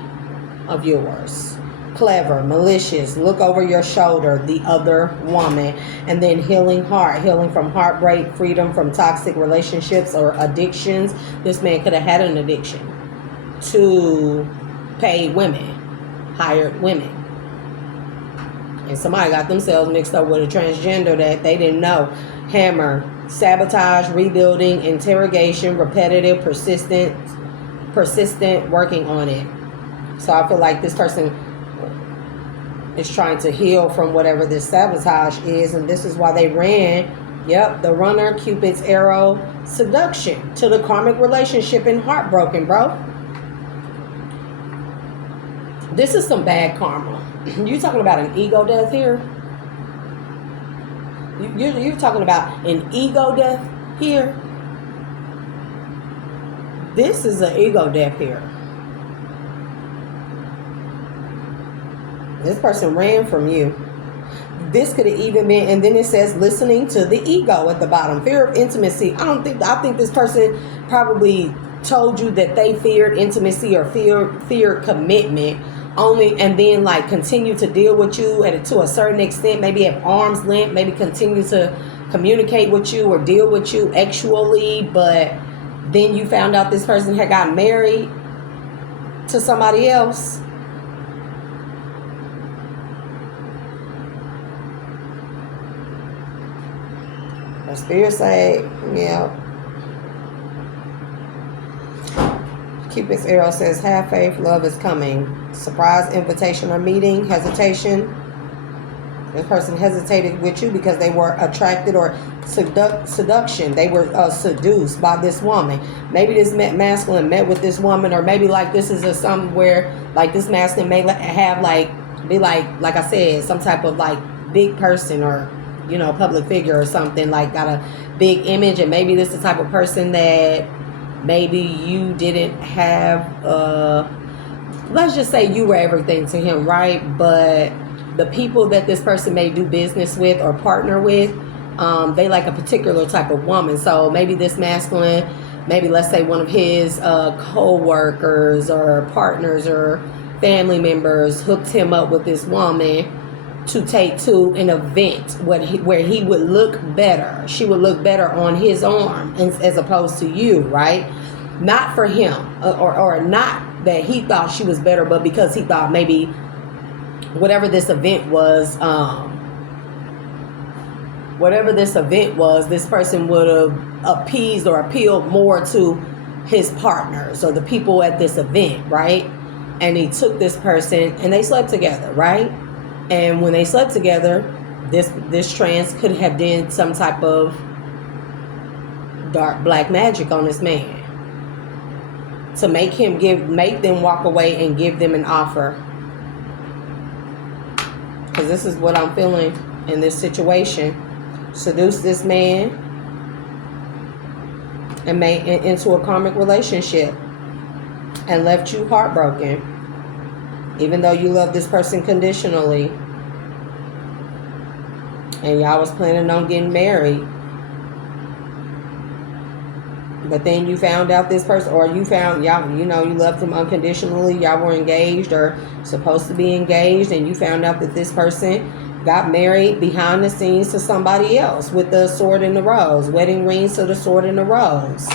of yours. Clever, malicious, look over your shoulder, the other woman. And then healing heart, healing from heartbreak, freedom from toxic relationships or addictions. This man could have had an addiction to paid women, hired women. And somebody got themselves mixed up with a transgender that they didn't know. Hammer, sabotage, rebuilding, interrogation, repetitive, persistent, working on it. So I feel like this person is trying to heal from whatever this sabotage is, and this is why they ran. The runner, Cupid's arrow, seduction to the karmic relationship, and heartbroken, bro. This is some bad karma. You talking about an ego death here? You're talking about an ego death here? This is an ego death here. This person ran from you. This could have even been, and then it says listening to the ego at the bottom. Fear of intimacy. I think this person probably told you that they feared intimacy or feared commitment only, and then continue to deal with you to a certain extent, maybe at arm's length, maybe continue to communicate with you or deal with you actually, but then you found out this person had gotten married to somebody else. The spirit say, Cupid's arrow says, have faith, love is coming. Surprise invitation or meeting, hesitation. This person hesitated with you because they were attracted or seduction. They were seduced by this woman. Maybe this masculine met with this woman, or maybe this is something where this masculine may have Be like I said, some type of like big person, or public figure or something, like got a big image. And maybe this is the type of person that maybe you didn't have, let's just say you were everything to him, right? But the people that this person may do business with or partner with, they like a particular type of woman. So maybe this masculine, maybe let's say one of his co-workers or partners or family members hooked him up with this woman to take to an event where he would look better. She would look better on his arm as opposed to you, right? Not for him, or not that he thought she was better, but because he thought maybe whatever this event was, this person would have appeased or appealed more to his partners or the people at this event, right? And he took this person and they slept together, right? And when they slept together, this trans could have done some type of dark black magic on this man to make them walk away and give them an offer. Because this is what I'm feeling in this situation. Seduce this man and made into a karmic relationship and left you heartbroken, even though you love this person conditionally and y'all was planning on getting married. But then you found out this person, or you found y'all, you loved him unconditionally, y'all were engaged or supposed to be engaged, and you found out that this person got married behind the scenes to somebody else with the sword and the rose, wedding rings to the sword and the rose,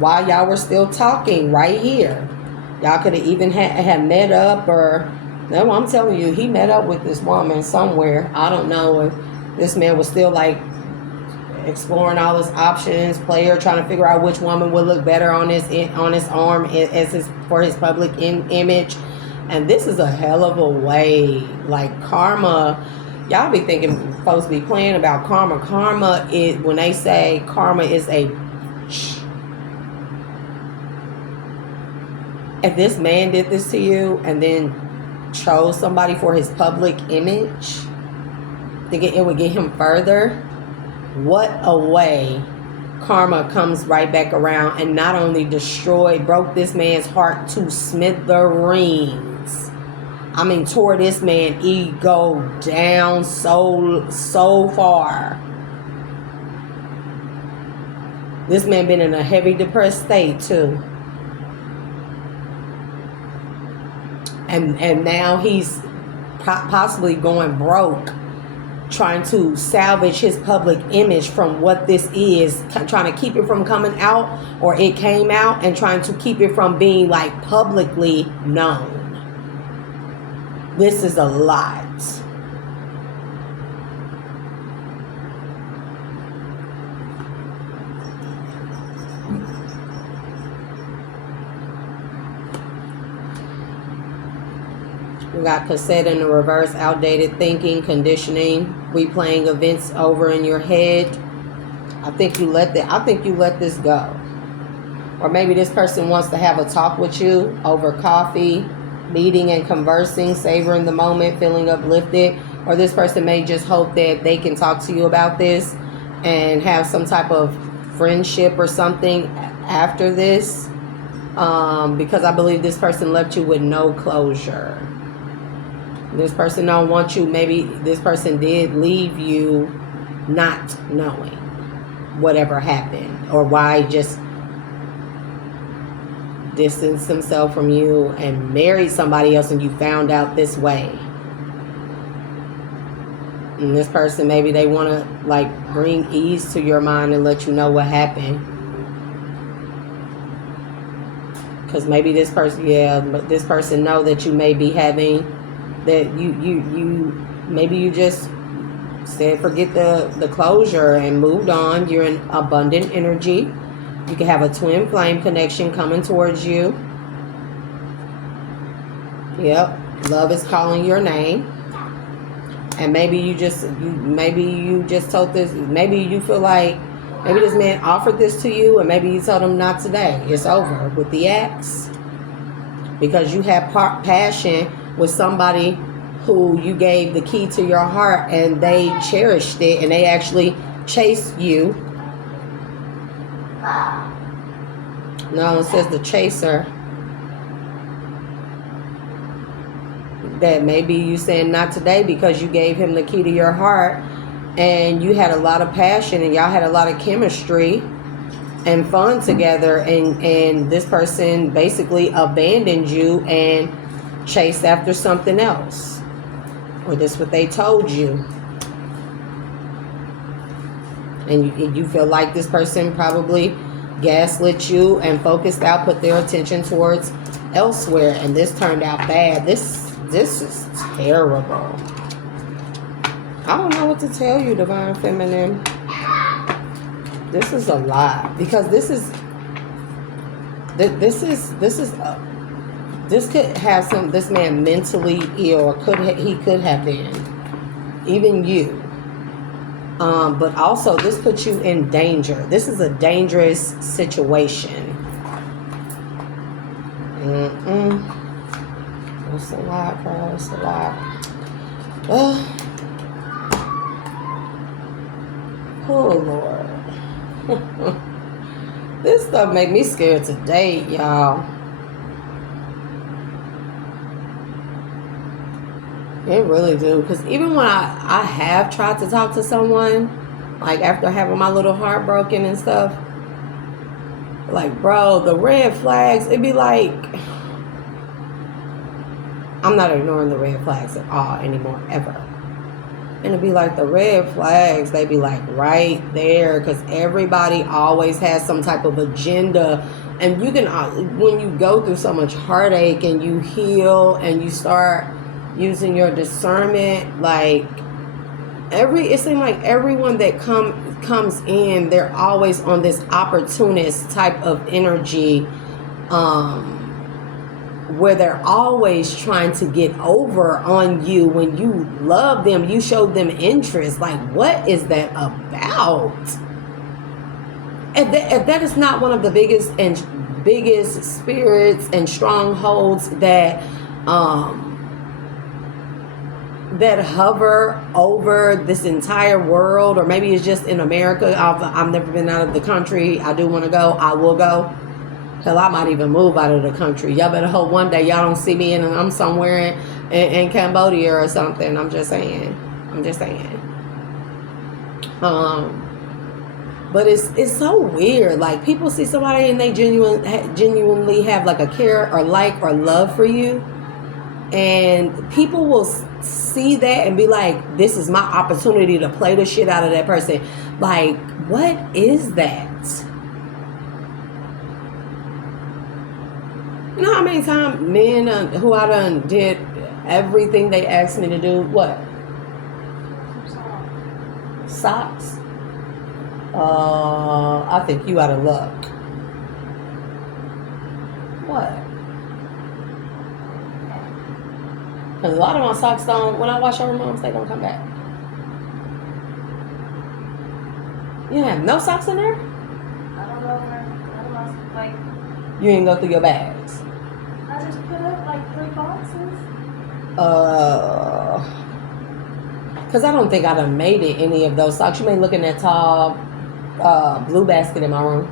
while y'all were still talking right here. Y'all could have even had met up, or no, I'm telling you, he met up with this woman somewhere. I don't know if this man was still like exploring all his options, trying to figure out which woman would look better on his arm for his public image. And this is a hell of a way, like karma. Y'all be thinking folks be playing about karma. Karma is, when they say karma is if this man did this to you and then chose somebody for his public image, think it would get him further. What a way karma comes right back around and not only broke this man's heart to smithereens. I mean, tore this man's ego down so far. This man been in a heavy depressed state too. And now he's possibly going broke, trying to salvage his public image from what this is, trying to keep it from coming out, or it came out, and trying to keep it from being like publicly known. This is a lot. We got cassette in the reverse, outdated thinking, conditioning, replaying events over in your head. I think you let this go. Or maybe this person wants to have a talk with you over coffee, meeting and conversing, savoring the moment, feeling uplifted. Or this person may just hope that they can talk to you about this and have some type of friendship or something after this. Because I believe this person left you with no closure. This person don't want you. Maybe this person did leave you not knowing whatever happened or why he just distanced himself from you and married somebody else, and you found out this way. And this person, maybe they want to like bring ease to your mind and let you know what happened. Because maybe this person know that you may be having, that maybe you just said forget the closure and moved on. You're in abundant energy. You can have a twin flame connection coming towards you. Yep, love is calling your name. And maybe you just told this, maybe you feel like maybe this man offered this to you, and maybe you told him not today. It's over with the ex. Because you have passion with somebody who you gave the key to your heart and they cherished it and they actually chased you. No, it says the chaser. That maybe you saying not today because you gave him the key to your heart and you had a lot of passion and y'all had a lot of chemistry and fun together, and this person basically abandoned you and chased after something else. Or this what they told you. And you feel like this person probably gaslit you and focused out, put their attention towards elsewhere, and this turned out bad. This is terrible. I don't know what to tell you, Divine Feminine. This is a lot, because this could have this man mentally ill, or he could have been, even you. But also this puts you in danger. This is a dangerous situation. It's a lot, bro. It's a lot. Oh Lord. This stuff make me scared to date, y'all. It really do. Because even when I have tried to talk to someone, like after having my little heart broken and stuff, like, bro, the red flags, it'd be like, I'm not ignoring the red flags at all anymore, ever. And it'd be like the red flags, they be like right there, because everybody always has some type of agenda. And you can, when you go through so much heartache and you heal and you start using your discernment, like it seems like everyone that comes in, they're always on this opportunist type of energy, where they're always trying to get over on you. When you love them, you showed them interest. Like, what is that about? If that is not one of the biggest spirits and strongholds that hover over this entire world, or maybe it's just in America. I've never been out of the country. I do want to go. I will go. Hell, I might even move out of the country. Y'all better hope one day y'all don't see me and I'm somewhere in Cambodia or something. I'm just saying. But it's so weird. Like, people see somebody and they genuinely have like a care or like or love for you, and people will see that and be like, this is my opportunity to play the shit out of that person. Like, what is that? You know how many times men who I done did everything they asked me to do? What? Socks? I think you out of luck. What? Because a lot of my socks don't, when I wash over moms, they don't come back. You have no socks in there? I don't know where, like... You didn't go through your bags? I just put up like 3 boxes. Because I don't think I done made it any of those socks. You may look in that tall blue basket in my room.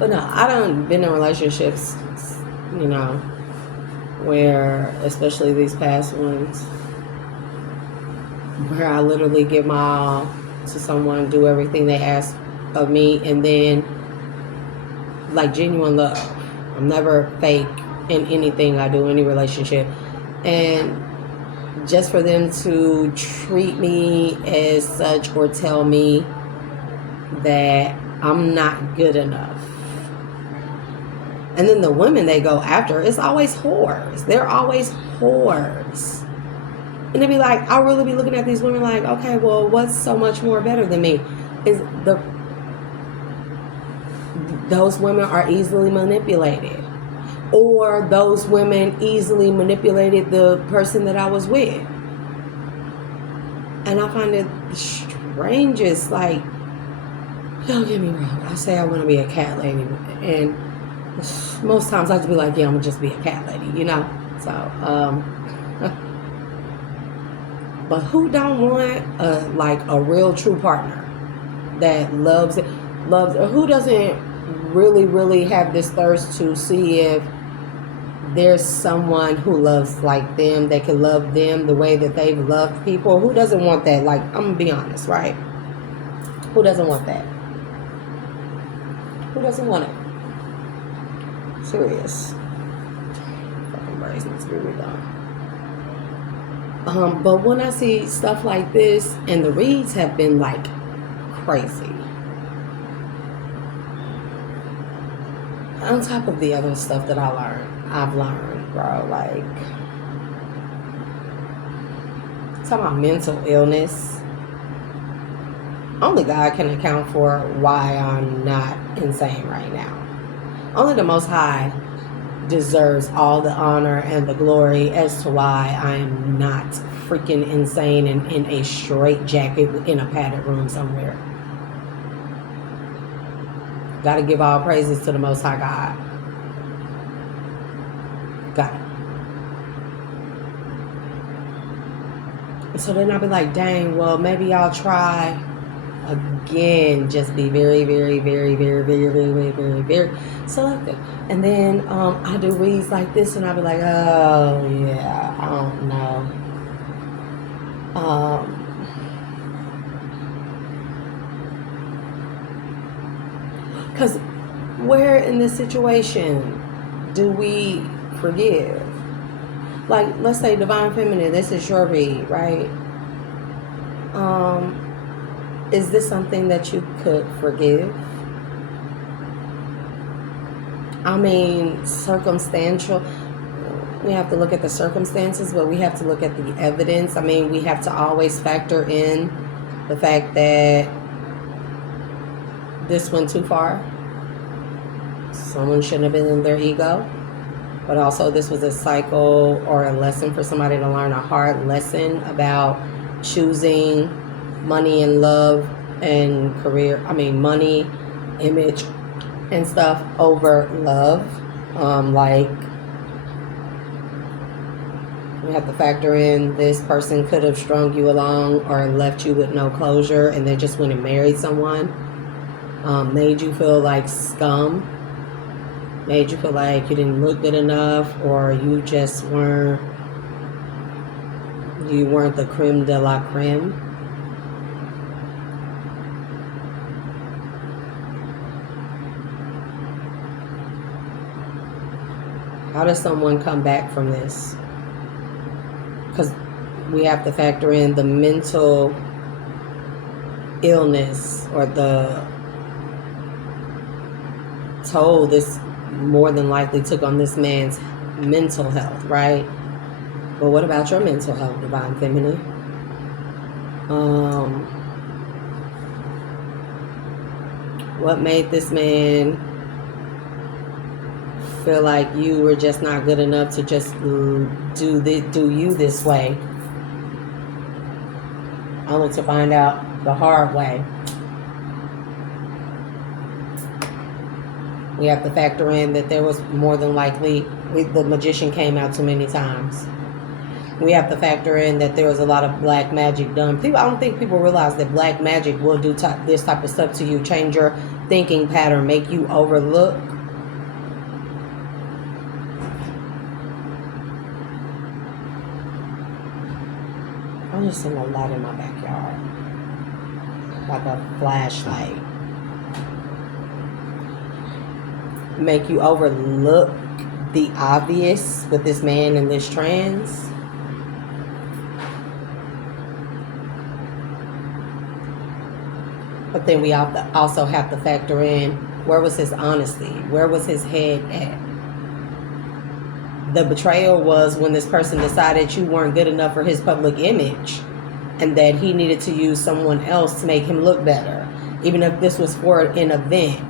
But no, I done been in relationships, you know, where, especially these past ones, where I literally give my all to someone, do everything they ask of me, and then, like, genuine love. I'm never fake in anything I do, any relationship. And just for them to treat me as such, or tell me that I'm not good enough. And then the women they go after, it's always whores. They're always whores. And they be like, I'll really be looking at these women like, okay, well, what's so much more better than me? Those women are easily manipulated. Or those women easily manipulated the person that I was with. And I find it the strangest. Like, don't get me wrong, I say I want to be a cat lady, and Most times I just be like, yeah, I'm gonna just be a cat lady, you know. So, but who don't want a real true partner that loves it, or who doesn't really have this thirst to see if there's someone who loves like them, that can love them the way that they've loved people? Who doesn't want that? Like, I'm gonna be honest, right? Who doesn't want that? Who doesn't want it? Serious. Fucking braids needs to be redone. But when I see stuff like this, and the reads have been like crazy, on top of the other stuff that I've learned, bro, like, talking about mental illness. Only God can account for why I'm not insane right now. Only the Most High deserves all the honor and the glory as to why I am not freaking insane and in a straight jacket in a padded room somewhere. Gotta give all praises to the Most High God. Got it. So then I'll be like, dang, well, maybe I'll try again. Just be very selective. And then I do reads like this, and I'll be like, oh yeah, I don't know. Because where in this situation do we forgive? Like, let's say Divine Feminine, this is your read, right? Is this something that you could forgive? I mean, circumstantial. We have to look at the circumstances, but we have to look at the evidence. I mean, we have to always factor in the fact that this went too far. Someone shouldn't have been in their ego. But also, this was a cycle or a lesson for somebody to learn, a hard lesson about choosing money and love and career. I mean, money, image, and stuff over love. Like, we have to factor in this person could have strung you along or left you with no closure, and they just went and married someone. Made you feel like scum. Made you feel like you didn't look good enough, or you just weren't the creme de la creme. How does someone come back from this? Because we have to factor in the mental illness or the toll this more than likely took on this man's mental health, right? But what about your mental health, Divine Feminine? What made this man feel like you were just not good enough to just do you this way, only to find out the hard way? We have to factor in that there was more than likely, the magician came out too many times. We have to factor in that there was a lot of black magic done. I don't think people realize that black magic will do this type of stuff to you, change your thinking pattern, make you overlook. I'm just seeing a light in my backyard, like a flashlight. Make you overlook the obvious with this man and this trans. But then we also have to factor in, where was his honesty? Where was his head at? The betrayal was when this person decided you weren't good enough for his public image, and that he needed to use someone else to make him look better, even if this was for an event.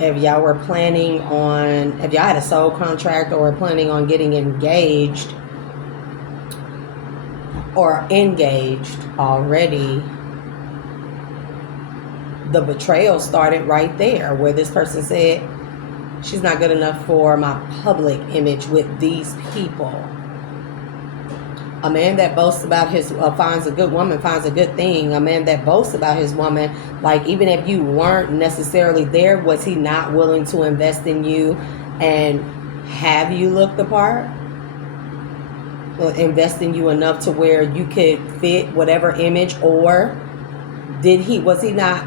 If y'all were planning on, if y'all had a soul contract or were planning on getting engaged or engaged already, the betrayal started right there, where this person said, She's not good enough for my public image with these people. A man that boasts about his, finds a good woman, finds a good thing. A man that boasts about his woman, like even if you weren't necessarily there, was he not willing to invest in you and have you look the part? Invest in you enough to where you could fit whatever image, or was he not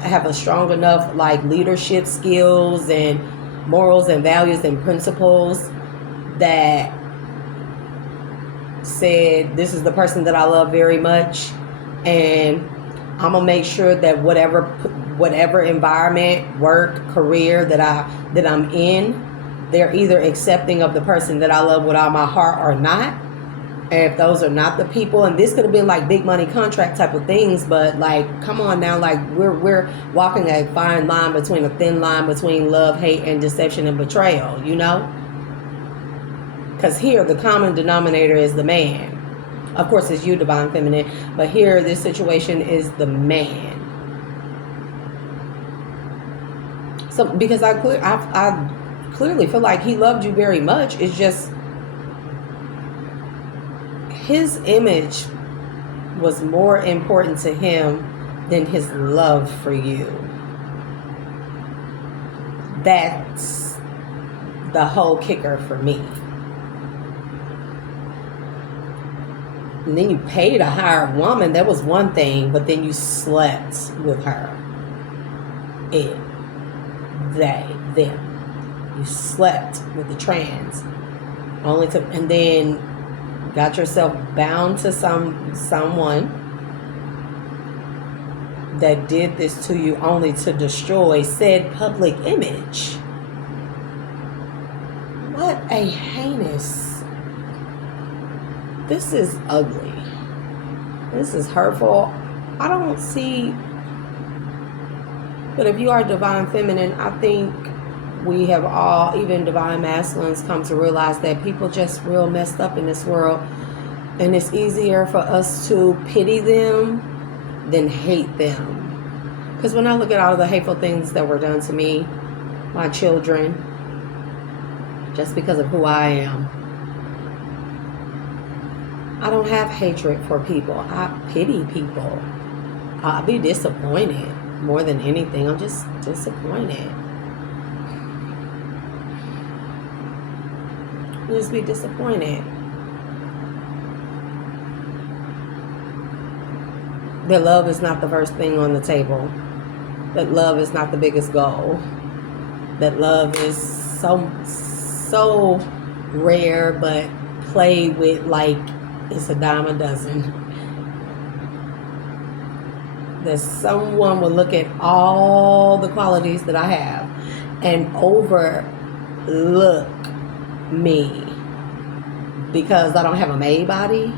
have a strong enough like leadership skills and morals and values and principles that said, this is the person that I love very much, and I'm gonna make sure that whatever environment, work, career that I'm in, they're either accepting of the person that I love with all my heart or not. And if those are not the people, and this could have been like big money contract type of things, but like, come on now, like we're walking a fine line between a thin line between love, hate, and deception and betrayal, you know? Because here the common denominator is the man. Of course, it's you, divine feminine, but here this situation is the man. So because I clearly feel like he loved you very much. It's just his image was more important to him than his love for you. That's the whole kicker for me. And then you paid a hired woman, that was one thing, but then you slept with her. Them. You slept with the trans. And then got yourself bound to someone that did this to you only to destroy said public image. What a heinous. This is ugly. This is hurtful. I don't see. But if you are divine feminine, I think we have all, even divine masculines, come to realize that people just real messed up in this world. And it's easier for us to pity them than hate them. Because when I look at all of the hateful things that were done to me, my children, just because of who I am, I don't have hatred for people. I pity people. I'll be disappointed more than anything. I'm just disappointed. I'll just be disappointed. That love is not the first thing on the table. That love is not the biggest goal. That love is so rare, but played with like it's a dime a dozen. That someone will look at all the qualities that I have and overlook me because I don't have a maid body.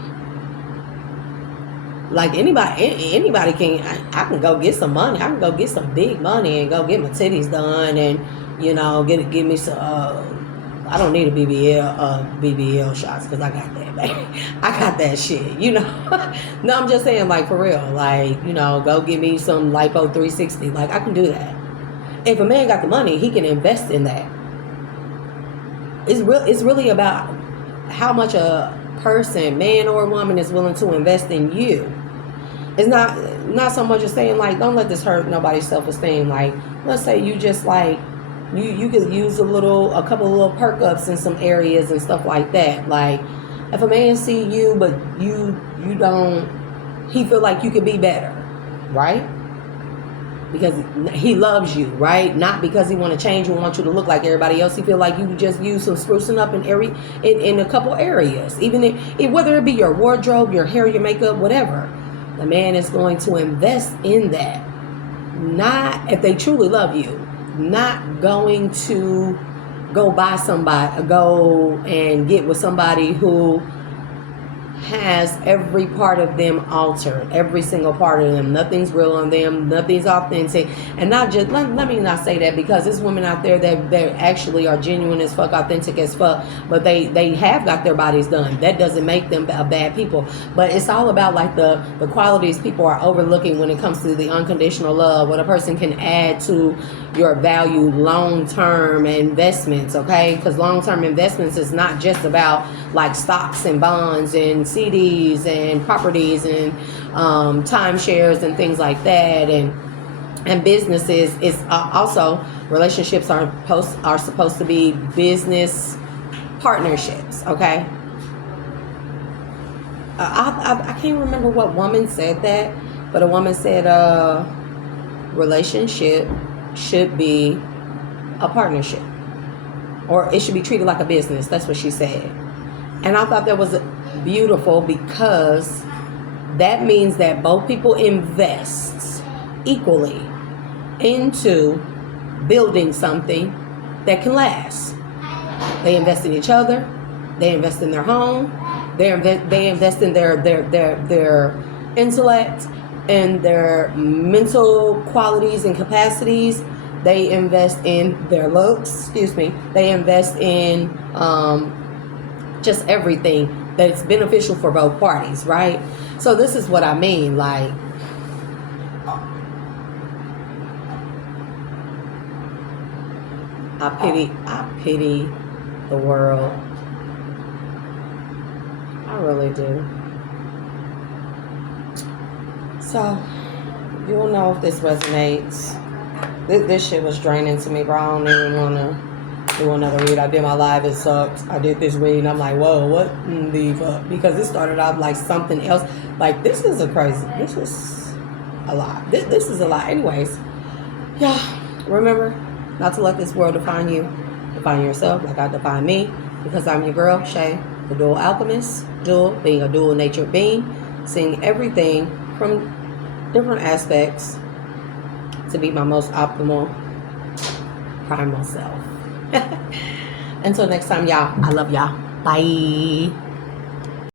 Like anybody can. I can go get some money. I can go get some big money and go get my titties done, and give me some. I don't need a BBL shots because I got that, baby. I got that shit, No, I'm just saying, like, for real. Like, go give me some lipo 360. Like, I can do that. If a man got the money, he can invest in that. It's really about how much a person, man or woman, is willing to invest in you. It's not so much as saying, like, don't let this hurt nobody's self-esteem. Like, let's say you just, like, you could use a couple of little perk ups in some areas and stuff like that. Like, if a man see you, but you don't, he feel like you could be better, right? Because he loves you, right? Not because he want to change you and want you to look like everybody else. He feel like you could just use some sprucing up in a couple areas, even whether it be your wardrobe, your hair, your makeup, whatever. The man is going to invest in that. Not if they truly love you. Not going to go and get with somebody who has every part of them altered, every single part of them. Nothing's real on them, nothing's authentic. And not just, let me not say that, because there's women out there that they actually are genuine as fuck, authentic as fuck, but they have got their bodies done. That doesn't make them bad people. But it's all about like the qualities people are overlooking when it comes to the unconditional love, what a person can add to your value, long-term investments, okay? Because long-term investments is not just about like stocks and bonds and CDs and properties and timeshares and things like that, and businesses. Is also, relationships are supposed to be business partnerships, okay? I can't remember what woman said that, but a woman said relationship should be a partnership, or it should be treated like a business. That's what she said. And I thought that was beautiful, because that means that both people invest equally into building something that can last. They invest in each other, they invest in their home, they invest in their intellect and their mental qualities and capacities. They invest in their looks, they invest in just everything that's beneficial for both parties, right? So this is what I mean, like, I pity the world. I really do. So, you'll know if this resonates. This shit was draining to me, bro. I don't even want to do another read. I did my live, it sucked. I did this read, and I'm like, whoa, what the fuck? Because it started off like something else. Like, this is a lot. This is a lot. Anyways, yeah, remember not to let this world define you. Define yourself like I define me. Because I'm your girl, Shay, the dual alchemist. Dual, being a dual natured being. Seeing everything from different aspects to be my most optimal, primal self. Until next time, y'all. I love y'all. Bye.